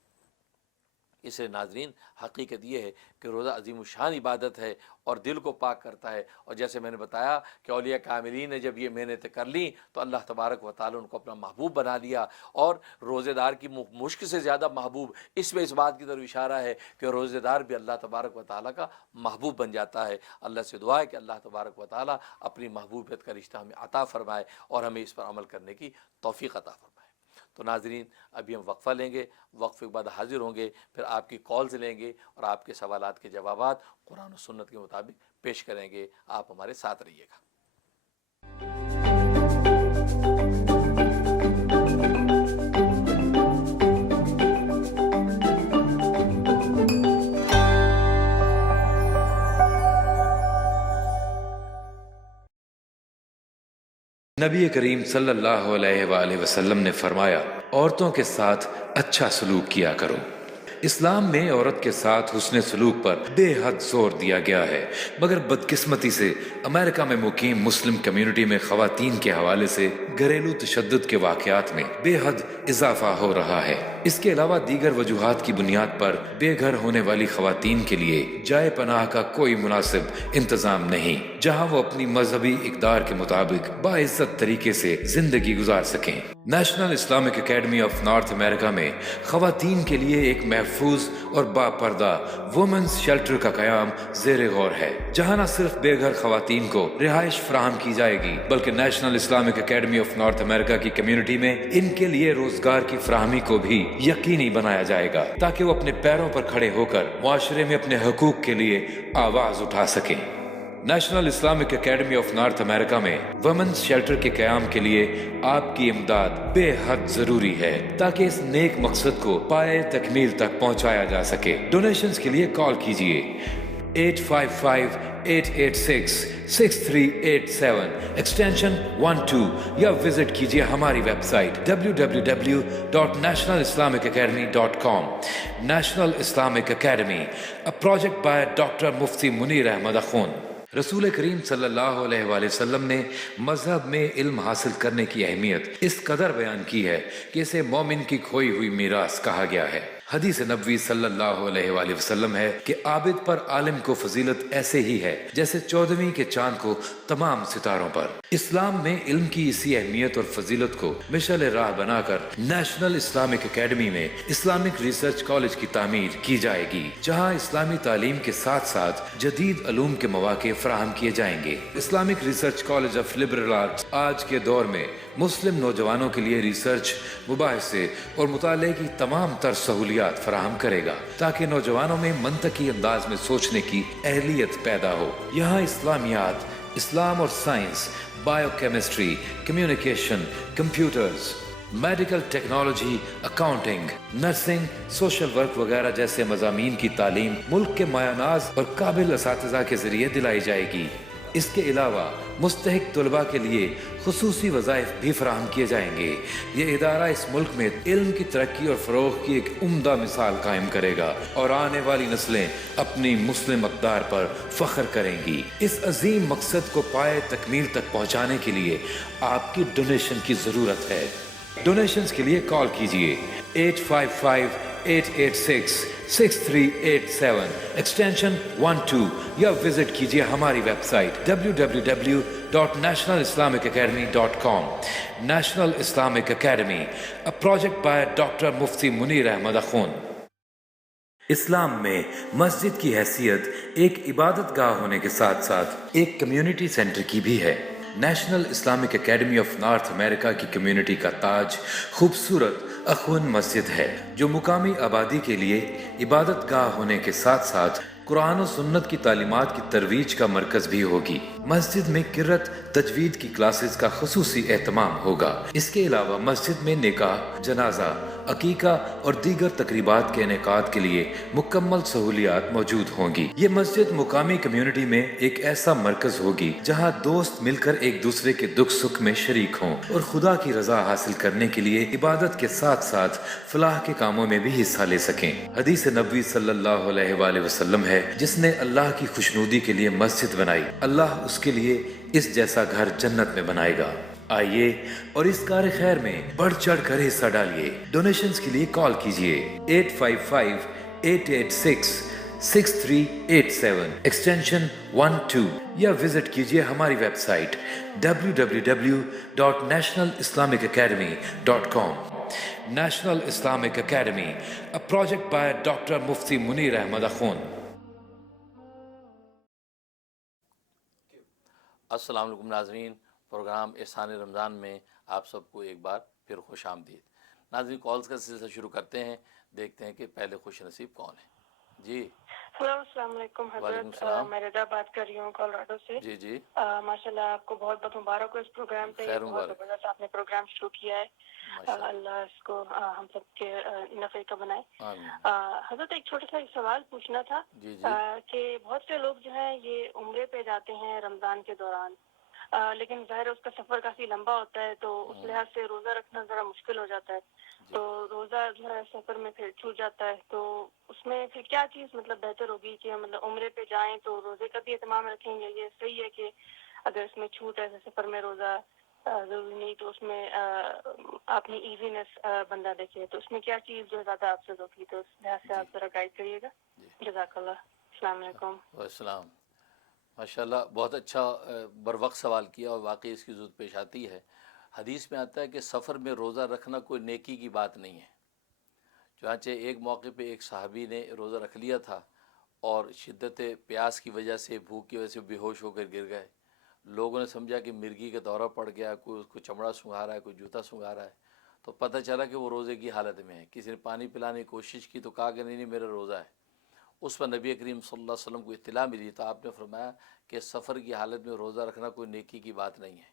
اس سے ناظرین حقیقت یہ ہے کہ روزہ عظیم الشان عبادت ہے اور دل کو پاک کرتا ہے. اور جیسے میں نے بتایا کہ اولیاء کاملین نے جب یہ محنتیں کر لیں تو اللہ تبارک و تعالیٰ ان کو اپنا محبوب بنا لیا. اور روزے دار کی مشک سے زیادہ محبوب, اس میں اس بات کی طرف اشارہ ہے کہ روزے دار بھی اللہ تبارک و تعالیٰ کا محبوب بن جاتا ہے. اللہ سے دعا ہے کہ اللہ تبارک و تعالیٰ اپنی محبوبیت کا رشتہ ہمیں عطا فرمائے اور ہمیں اس پر عمل کرنے کی توفیق عطا فرمائے. تو ناظرین ابھی ہم وقفہ لیں گے, وقفے کے بعد حاضر ہوں گے, پھر آپ کی کالز لیں گے اور آپ کے سوالات کے جوابات قرآن و سنت کے مطابق پیش کریں گے. آپ ہمارے ساتھ رہیے گا. نبی کریم صلی اللہ علیہ وآلہ وسلم نے فرمایا, عورتوں کے ساتھ اچھا سلوک کیا کرو. اسلام میں عورت کے ساتھ حسن سلوک پر بے حد زور دیا گیا ہے, مگر بدقسمتی سے امریکہ میں مقیم مسلم کمیونٹی میں خواتین کے حوالے سے گھریلو تشدد کے واقعات میں بے حد اضافہ ہو رہا ہے. اس کے علاوہ دیگر وجوہات کی بنیاد پر بے گھر ہونے والی خواتین کے لیے جائے پناہ کا کوئی مناسب انتظام نہیں, جہاں وہ اپنی مذہبی اقدار کے مطابق باعزت طریقے سے زندگی گزار سکیں. National Islamic Academy of North America میں خواتین کے لیے ایک محفوظ اور با پردہ وومنز شیلٹر کا قیام زیر غور ہے, جہاں نہ صرف بے گھر خواتین کو رہائش فراہم کی جائے گی بلکہ National Islamic Academy of North America کی کمیونٹی میں ان کے لیے روزگار کی فراہمی کو بھی یقینی بنایا جائے گا تاکہ وہ اپنے پیروں پر کھڑے ہو کر معاشرے میں اپنے حقوق کے لیے آواز اٹھا سکیں. National Islamic Academy of North America میں ویمنز شیلٹر کے قیام کے لیے آپ کی امداد بے حد ضروری ہے تاکہ اس نیک مقصد کو پائے تکمیل تک پہنچایا جا سکے۔ ڈونیشنز کے لیے کال کیجیے 855-886-6387 ایکسٹینشن 12 یا وزٹ کیجیے ہماری website www.nationalislamicacademy.com۔ National Islamic Academy, a project by doctor مفتی منیر احمد اخون۔ رسول کریم صلی اللہ علیہ وآلہ وسلم نے مذہب میں علم حاصل کرنے کی اہمیت اس قدر بیان کی ہے کہ اسے مومن کی کھوئی ہوئی میراث کہا گیا ہے۔ حدیث نبوی صلی اللہ علیہ وآلہ وسلم ہے کہ عابد پر عالم کو فضیلت ایسے ہی ہے جیسے 14ویں کے چاند کو تمام ستاروں پر۔ اسلام میں علم کی اسی اہمیت اور فضیلت کو مشعل راہ بنا کر نیشنل اسلامک اکیڈمی میں اسلامک ریسرچ کالج کی تعمیر کی جائے گی، جہاں اسلامی تعلیم کے ساتھ ساتھ جدید علوم کے مواقع فراہم کیے جائیں گے۔ Islamic research college of liberal arts آج کے دور میں مسلم نوجوانوں کے لیے ریسرچ، مباحثے اور مطالعے کی تمام تر سہولیات فراہم کرے گا تاکہ نوجوانوں میں منطقی انداز میں سوچنے کی اہلیت پیدا ہو۔ یہاں اسلامیات، اسلام اور science, bio chemistry, communication, computers, medical technology, accounting, nursing, social work وغیرہ جیسے مضامین کی تعلیم ملک کے مایہ ناز اور قابل اساتذہ کے ذریعے دلائی جائے گی۔ اس کے علاوہ مستحق طلباء کے لیے خصوصی وظائف بھی فراہم کیے جائیں گے۔ یہ ادارہ اس ملک میں علم کی ترقی اور فروغ کی ایک عمدہ مثال قائم کرے گا اور آنے والی نسلیں اپنی مسلم اقدار پر فخر کریں گی۔ اس عظیم مقصد کو پائے تکمیل تک پہنچانے کے لیے آپ کی ڈونیشن کی ضرورت ہے۔ ڈونیشنز کے لیے کال کیجیے 855-886-6387 ایکسٹینشن 12 یا وزٹ کیجیے ہماری website www.nationalislamicacademy.com۔ National Islamic Academy, a project by doctor مفتی منیر احمد اخون۔ اسلام میں مسجد کی حیثیت ایک عبادت گاہ ہونے کے ساتھ ساتھ ایک کمیونٹی سینٹر کی بھی ہے۔ National Islamic Academy of North America کی کمیونٹی کا تاج خوبصورت اخون مسجد ہے، جو مقامی آبادی کے لیے عبادت گاہ ہونے کے ساتھ ساتھ قرآن و سنت کی تعلیمات کی ترویج کا مرکز بھی ہوگی۔ مسجد میں قرأت تجوید کی کلاسز کا خصوصی اہتمام ہوگا۔ اس کے علاوہ مسجد میں نکاح، جنازہ، عقیقہ اور دیگر تقریبات کے انعقاد کے لیے مکمل سہولیات موجود ہوں گی۔ یہ مسجد مقامی کمیونٹی میں ایک ایسا مرکز ہوگی جہاں دوست مل کر ایک دوسرے کے دکھ سکھ میں شریک ہوں اور خدا کی رضا حاصل کرنے کے لیے عبادت کے ساتھ ساتھ فلاح کے کاموں میں بھی حصہ لے سکیں۔ حدیث نبوی صلی اللہ علیہ وآلہ وسلم ہے، جس نے اللہ کی خوشنودی کے لیے مسجد بنائی، اللہ اس کے لیے اس جیسا گھر جنت میں بنائے گا۔ آئیے اور اس کار خیر میں بڑھ چڑھ کر حصہ ڈالیے۔ ڈونیشنز کے لیے کال کیجیے 855-886-6387 ایکسٹینشن 12 یا وزٹ کیجیے ہماری website www.nationalislamicacademy.com۔ National Islamic Academy, a project by doctor مفتی منیر احمد اخون۔ السلام علیکم ناظرین، پروگرام احسان رمضان میں آپ سب کو ایک بار پھر خوش آمدید۔ ناظرین، کالز کا سلسلہ شروع کرتے ہیں، دیکھتے ہیں کہ پہلے خوش نصیب کون ہے۔ جی ہلو، السلام علیکم حضرت، میں رضا بات کر رہی ہوں کولراڈو سے۔ جی جی، ماشاء اللہ آپ کو بہت بہت مبارک ہو اس پروگرام پہ، خیر بہت مبارک۔ زبردست آپ نے پروگرام شروع کیا ہے، اللہ اس کو ہم سب کے نفع کا بنائے۔ آمین۔ حضرت ایک چھوٹا سا سوال پوچھنا تھا جی جی، کہ بہت سے لوگ جو ہیں یہ عمرے پہ جاتے ہیں رمضان کے دوران، لیکن ظاہر ہے اس کا سفر کافی لمبا ہوتا ہے، تو اس لحاظ سے روزہ رکھنا ذرا مشکل ہو جاتا ہے، تو روزہ جو ہے سفر میں پھر چھوٹ جاتا ہے، تو اس میں پھر کیا چیز مطلب بہتر ہوگی کہ مطلب عمرے پہ جائیں تو روزے کا بھی اہتمام رکھیں گے؟ یہ صحیح ہے کہ اگر اس میں چھوٹ ہے سفر میں روزہ ضروری نہیں تو اس میں اپنی ایزینس بندہ دیکھے، تو اس میں کیا چیز جو زیادہ افضل ہوگی؟ تو اس لحاظ سے آپ ذرا گائڈ کریے گا، جزاک اللہ۔ السلام علیکم۔ السلام۔ ماشاء اللہ، بہت اچھا بر وقت سوال کیا اور واقعی اس کی ضرورت پیش آتی ہے۔ حدیث میں آتا ہے کہ سفر میں روزہ رکھنا کوئی نیکی کی بات نہیں ہے۔ چنانچہ ایک موقع پہ ایک صحابی نے روزہ رکھ لیا تھا اور شدت پیاس کی وجہ سے، بھوک کی وجہ سے بے ہوش ہو کر گر گئے۔ لوگوں نے سمجھا کہ مرگی کا دورہ پڑ گیا، کوئی اس کو چمڑا سنگھا رہا ہے، کوئی جوتا سنگھا رہا ہے، تو پتہ چلا کہ وہ روزے کی حالت میں ہے۔ کسی نے پانی پلانے کی کوشش کی تو کہا کہ نہیں میرا روزہ ہے۔ اس پر نبی کریم صلی اللہ علیہ وسلم کو اطلاع ملی تو آپ نے فرمایا کہ سفر کی حالت میں روزہ رکھنا کوئی نیکی کی بات نہیں ہے.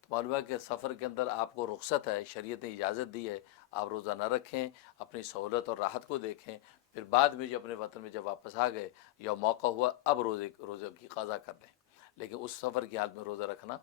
تو معلوم ہے کہ سفر کے اندر آپ کو رخصت ہے, شریعت نے اجازت دی ہے, آپ روزہ نہ رکھیں, اپنی سہولت اور راحت کو دیکھیں. پھر بعد میں جو اپنے وطن میں جب واپس آ گئے یا موقع ہوا اب روزے کی قضا کر لیں, لیکن اس سفر کی حالت میں روزہ رکھنا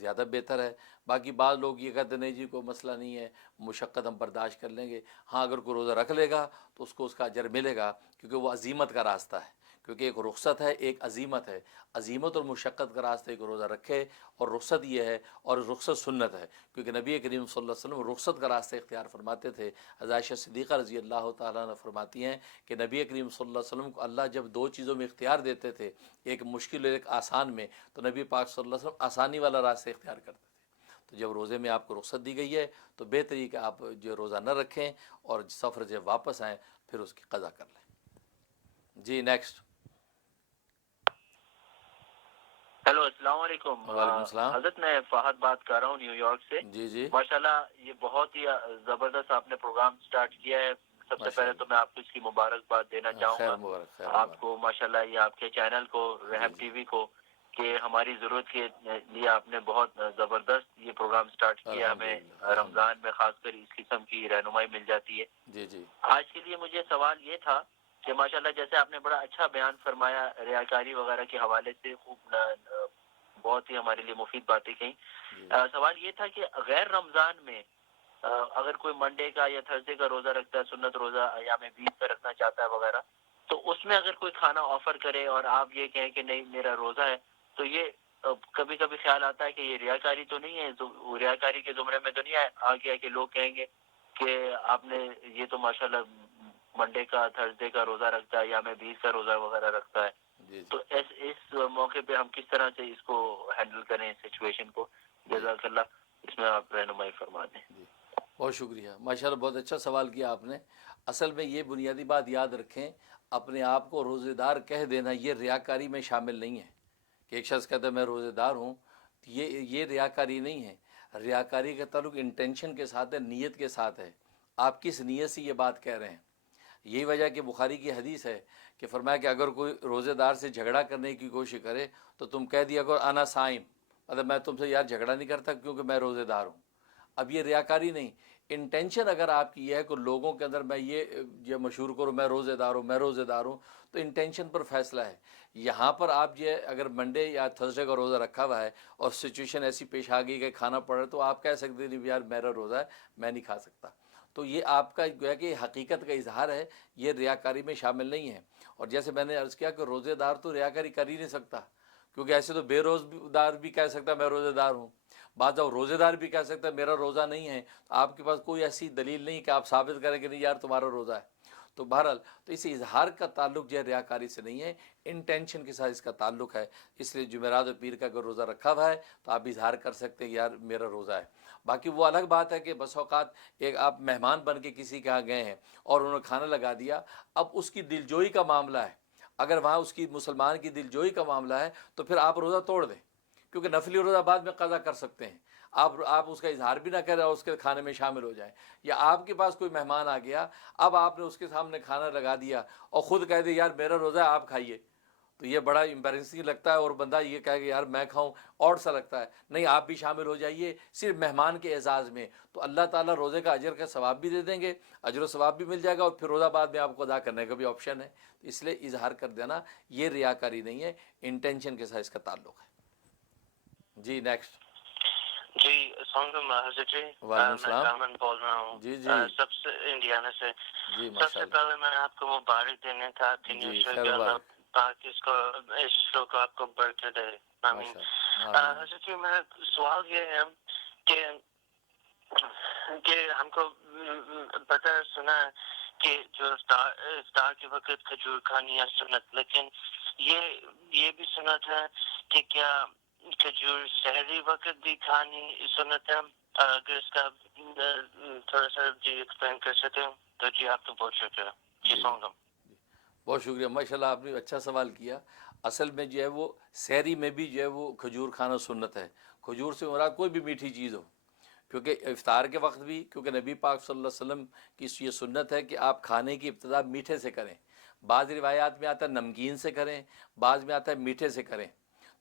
زیادہ بہتر ہے. باقی بعض لوگ یہ کہتے نہیں جی کوئی مسئلہ نہیں ہے, مشقت ہم برداشت کر لیں گے. ہاں اگر کوئی روزہ رکھ لے گا تو اس کو اس کا اجر ملے گا, کیونکہ وہ عزیمت کا راستہ ہے, کیونکہ ایک رخصت ہے ایک عزیمت ہے. عزیمت اور مشقت کا راستہ ایک روزہ رکھے, اور رخصت یہ ہے, اور رخصت سنت ہے, کیونکہ نبی کریم صلی اللہ علیہ وسلم رخصت کا راستہ اختیار فرماتے تھے. عائشہ صدیقہ رضی اللہ تعالیٰ عنہ فرماتی ہیں کہ نبی کریم صلی اللہ علیہ وسلم کو اللہ جب دو چیزوں میں اختیار دیتے تھے, ایک مشکل اور ایک آسان میں, تو نبی پاک صلی اللہ علیہ وسلم آسانی والا راستہ اختیار کرتے تھے. تو جب روزے میں آپ کو رخصت دی گئی ہے تو بہتر ہے کہ آپ جو روزہ نہ رکھیں اور سفر سے واپس آئیں پھر اس کی قضا کر لیں. جی نیکسٹ. ہیلو السلام علیکم. وعلیکم السلام. حضرت میں فہد بات کر رہا ہوں نیو یارک سے. جی جی ماشاءاللہ یہ بہت ہی زبردست آپ نے پروگرام سٹارٹ کیا ہے. سب سے پہلے تو میں آپ کو اس کی مبارکباد دینا چاہوں خیر گا, مبارک, خیر آپ مبارک. کو ماشاءاللہ یہ آپ کے چینل کو رحم ٹی وی کو کہ ہماری ضرورت کے لیے آپ نے بہت زبردست یہ پروگرام سٹارٹ کیا. ہمیں الحمدللہ. رمضان میں خاص کر اس قسم کی رہنمائی مل جاتی ہے. جی جی آج کے لیے مجھے سوال یہ تھا کہ ماشاءاللہ جیسے آپ نے بڑا اچھا بیان فرمایا ریاکاری وغیرہ کے حوالے سے, خوب بہت ہی ہمارے لیے مفید باتیں کہیں. سوال یہ تھا کہ غیر رمضان میں اگر کوئی منڈے کا یا تھرسڈے کا روزہ رکھتا ہے, سنت روزہ ایام بیس کا رکھنا چاہتا ہے وغیرہ, تو اس میں اگر کوئی کھانا آفر کرے اور آپ یہ کہیں کہ نہیں میرا روزہ ہے, تو یہ کبھی کبھی خیال آتا ہے کہ یہ ریاکاری تو نہیں ہے, ریاکاری کے زمرے میں تو نہیں آ گیا کہ لوگ کہیں گے کہ آپ نے یہ تو ماشاءاللہ منڈے کا تھرسڈے کا روزہ رکھتا ہے یا میں بیس کا روزہ وغیرہ رکھتا ہے. جی تو اس موقع پہ ہم کس طرح سے اس کو ہینڈل کریں اس سچویشن کو؟ جزاک اللہ, اس میں آپ رہنمائی فرما دیں. جی بہت شکریہ, ماشاءاللہ بہت اچھا سوال کیا آپ نے. اصل میں یہ بنیادی بات یاد رکھیں, اپنے آپ کو روزے دار کہہ دینا یہ ریاکاری میں شامل نہیں ہے. کہ ایک شخص کہتا ہے میں روزے دار ہوں, یہ ریاکاری نہیں ہے. ریاکاری کا تعلق انٹینشن کے ساتھ ہے, نیت کے ساتھ ہے. آپ کس نیت سے یہ بات کہہ رہے ہیں. یہی وجہ کہ بخاری کی حدیث ہے کہ فرمایا کہ اگر کوئی روزے دار سے جھگڑا کرنے کی کوشش کرے تو تم کہہ دیا کرو انا صائم, مطلب میں تم سے یار جھگڑا نہیں کرتا کیونکہ میں روزے دار ہوں. اب یہ ریاکاری نہیں, انٹینشن اگر آپ کی یہ ہے کہ لوگوں کے اندر میں یہ مشہور کروں میں روزے دار ہوں, میں روزے دار ہوں, تو انٹینشن پر فیصلہ ہے. یہاں پر آپ یہ اگر منڈے یا تھرسڈے کا روزہ رکھا ہوا ہے اور سچویشن ایسی پیش آ گئی کہ کھانا پڑ رہا ہے, تو آپ کہہ سکتے نہیں یار میرا روزہ ہے میں نہیں کھا سکتا. تو یہ آپ کا گویا کہ حقیقت کا اظہار ہے, یہ ریاکاری میں شامل نہیں ہے. اور جیسے میں نے عرض کیا کہ روزے دار تو ریاکاری کر ہی نہیں سکتا, کیونکہ ایسے تو بے روزہ بھی کہہ سکتا میں روزے دار ہوں, بعض روزے دار بھی کہہ سکتا ہے میرا روزہ نہیں ہے. آپ کے پاس کوئی ایسی دلیل نہیں کہ آپ ثابت کریں کہ نہیں یار تمہارا روزہ ہے. تو بہرحال تو اس اظہار کا تعلق جو ہے ریاکاری سے نہیں ہے, انٹینشن کے ساتھ اس کا تعلق ہے. اس لیے جمعرات و پیر کا اگر روزہ رکھا ہوا ہے تو آپ اظہار کر سکتے ہیں یار میرا روزہ ہے. باقی وہ الگ بات ہے کہ بس اوقات ایک آپ مہمان بن کے کسی کے یہاں گئے ہیں اور انہوں نے کھانا لگا دیا, اب اس کی دلجوئی کا معاملہ ہے, اگر وہاں اس کی مسلمان کی دلجوئی کا معاملہ ہے تو پھر آپ روزہ توڑ دیں, کیونکہ نفلی روزہ بعد میں قضا کر سکتے ہیں. آپ اس کا اظہار بھی نہ کریں اور اس کے کھانے میں شامل ہو جائیں. یا آپ کے پاس کوئی مہمان آ گیا, اب آپ نے اس کے سامنے کھانا لگا دیا اور خود کہہ دے یار میرا روزہ ہے آپ کھائیے, تو یہ بڑا امبیرنسنگ لگتا ہے اور بندہ یہ کہے کہ یار میں کھاؤں اور سا لگتا ہے. نہیں, آپ بھی شامل ہو جائیے صرف مہمان کے اعزاز میں, تو اللہ تعالیٰ روزے کا اجر کا ثواب بھی دے دیں گے, اجر و ثواب بھی مل جائے گا, اور پھر روزہ بعد میں آپ کو ادا کرنے کا بھی آپشن ہے. تو اس لیے اظہار کر دینا یہ ریاکاری نہیں ہے, انٹینشن کے ساتھ اس کا تعلق ہے. جی نیکسٹ. جی السلام علیکم حضرت جی. وعلیکم السلام. میں دامن بول رہا ہوں. جی جی سب سے انڈیانا سے. جی سب ماشاء سے اللہ. پہلے میں آپ کو مبارک دینے تھا کہ جی خیر اللہ مبارک. پاک اس شو کو آپ کو برکت دے. آمین. ماشاء اللہ. حضرت جی میرا سوال یہ ہے کہ ہم کو پتہ سنا ہے کہ جو افطار کے وقت کھجور کھانی ہے سنت, لیکن یہ بھی سنا تھا کہ کیا کھجور سحری وقت بھی کھانی سنت ہے؟ اگر اس کا تھوڑا سا جی ایکسپلین کر سکتے ہیں تو جی آپ کو بہت شکریہ. جی سونگم. بہت شکریہ, ماشاء اللہ آپ نے اچھا سوال کیا. اصل میں جو ہے وہ سحری میں بھی جو ہے وہ کھجور کھانا سنت ہے. کھجور سے مراد کوئی بھی میٹھی چیز ہو, کیونکہ افطار کے وقت بھی, کیونکہ نبی پاک صلی اللہ علیہ وسلم کی یہ سنت ہے کہ آپ کھانے کی ابتدا میٹھے سے کریں. بعض روایات میں آتا ہے نمکین سے کریں، بعض میں آتا ہے میٹھے سے کریں،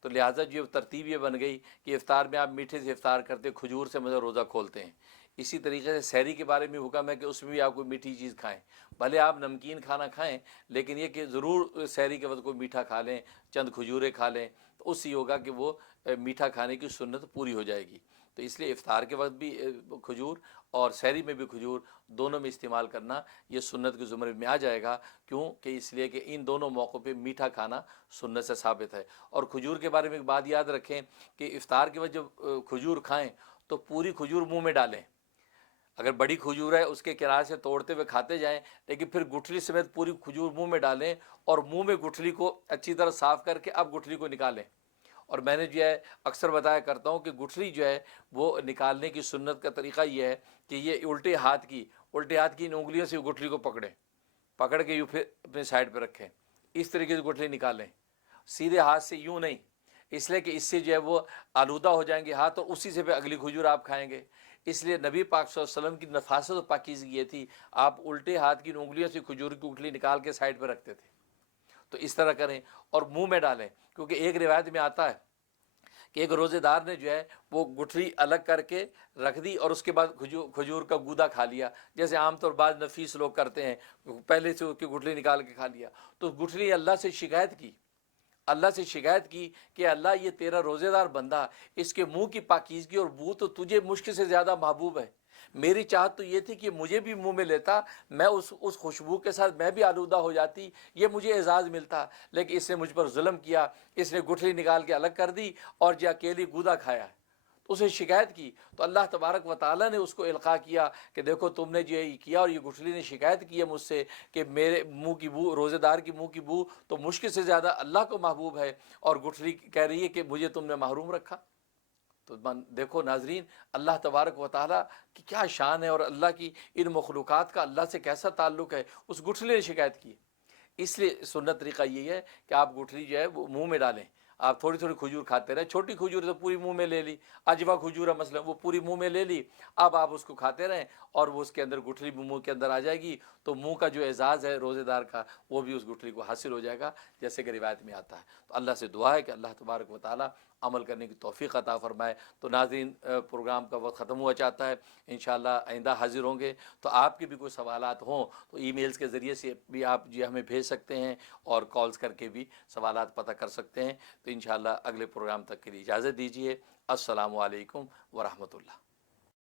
تو لہٰذا جو ترتیب یہ بن گئی کہ افطار میں آپ میٹھے سے افطار کرتے، کھجور سے مطلب روزہ کھولتے ہیں۔ اسی طریقے سے سحری کے بارے میں حکم ہے کہ اس میں بھی آپ کوئی میٹھی چیز کھائیں، بھلے آپ نمکین کھانا کھائیں لیکن یہ کہ ضرور سحری کے وقت کوئی میٹھا کھا لیں، چند کھجوریں کھا لیں، تو اس سے یہ ہوگا کہ وہ میٹھا کھانے کی سنت پوری ہو جائے گی۔ تو اس لیے افطار کے وقت بھی کھجور اور سحری میں بھی کھجور دونوں میں استعمال کرنا یہ سنت کے زمرے میں آ جائے گا، کیوں کہ اس لیے کہ ان دونوں موقعوں پہ میٹھا کھانا سنت سے ثابت ہے۔ اور کھجور کے بارے میں ایک بات یاد رکھیں کہ افطار کے وقت جب کھجور کھائیں تو پوری کھجور منہ میں ڈالیں، اگر بڑی کھجور ہے اس کے کنارے سے توڑتے ہوئے کھاتے جائیں، لیکن پھر گٹھلی سمیت پوری کھجور منہ میں ڈالیں اور منہ میں گٹھلی کو اچھی طرح صاف کر کے اب گٹھلی کو نکالیں۔ اور میں نے جو ہے اکثر بتایا کرتا ہوں کہ گٹھلی جو ہے وہ نکالنے کی سنت کا طریقہ یہ ہے کہ یہ الٹے ہاتھ کی ان انگلیوں سے گٹھلی کو پکڑ کے یوں پھر اپنے سائڈ پہ رکھیں، اس طریقے سے گٹھلی نکالیں، سیدھے ہاتھ سے یوں نہیں، اس لیے کہ اس سے جو ہے وہ آلودہ ہو جائیں گے ہاتھ، اور اسی سے پھر اگلی کھجور آپ کھائیں گے۔ اس لیے نبی پاک صلی اللہ علیہ وسلم کی نفاست و پاکیزگی یہ تھی، آپ الٹے ہاتھ کی انگلیوں سے کھجور کی گٹھلی نکال کے سائڈ پہ رکھتے تھے۔ تو اس طرح کریں اور منہ میں ڈالیں، کیونکہ ایک روایت میں آتا ہے کہ ایک روزے دار نے جو ہے وہ گٹھلی الگ کر کے رکھ دی اور اس کے بعد کھجور کا گودا کھا لیا، جیسے عام طور بعض نفیس لوگ کرتے ہیں، پہلے سے اس کی گٹھلی نکال کے کھا لیا۔ تو گٹھلی اللہ سے شکایت کی کہ اللہ یہ تیرا روزے دار بندہ، اس کے منہ کی پاکیزگی اور بو تو تجھے مشک سے زیادہ محبوب ہے، میری چاہت تو یہ تھی کہ مجھے بھی منہ میں لیتا، میں اس خوشبو کے ساتھ میں بھی آلودہ ہو جاتی، یہ مجھے اعزاز ملتا، لیکن اس نے مجھ پر ظلم کیا، اس نے گٹھلی نکال کے الگ کر دی اور جو اکیلی گودا کھایا، اسے شکایت کی۔ تو اللہ تبارک و تعالیٰ نے اس کو القاء کیا کہ دیکھو تم نے جو یہ کیا، اور یہ گٹھلی نے شکایت کی ہے مجھ سے کہ میرے منہ کی بو، روزے دار کی منہ کی بو تو مشکل سے زیادہ اللہ کو محبوب ہے، اور گٹھلی کہہ رہی ہے کہ مجھے تم نے محروم رکھا۔ تو دیکھو ناظرین، اللہ تبارک و تعالیٰ کی کیا شان ہے، اور اللہ کی ان مخلوقات کا اللہ سے کیسا تعلق ہے، اس گٹھلی نے شکایت کی۔ اس لیے سنت طریقہ یہی ہے کہ آپ گٹھلی جو ہے وہ منہ میں ڈالیں، آپ تھوڑی تھوڑی کھجور کھاتے رہیں، چھوٹی کھجور تو پوری منہ میں لے لی، اجوا کھجور ہے مثلا، وہ پوری منہ میں لے لی، اب آپ اس کو کھاتے رہیں اور وہ اس کے اندر گٹھلی بھی منہ کے اندر آ جائے گی، تو منہ کا جو اعزاز ہے روزے دار کا وہ بھی اس گٹھلی کو حاصل ہو جائے گا، جیسے کہ روایت میں آتا ہے۔ تو اللہ سے دعا ہے کہ اللہ تبارک و تعالیٰ عمل کرنے کی توفیق عطا فرمائے۔ تو ناظرین، پروگرام کا وقت ختم ہوا چاہتا ہے، انشاءاللہ آئندہ حاضر ہوں گے، تو آپ کے بھی کوئی سوالات ہوں تو ای میلز کے ذریعے سے بھی آپ جو ہمیں بھیج سکتے ہیں، اور کالز کر کے بھی سوالات پتہ کر سکتے ہیں۔ تو انشاءاللہ اگلے پروگرام تک کے لیے اجازت دیجیے۔ السلام علیکم ورحمۃ اللہ۔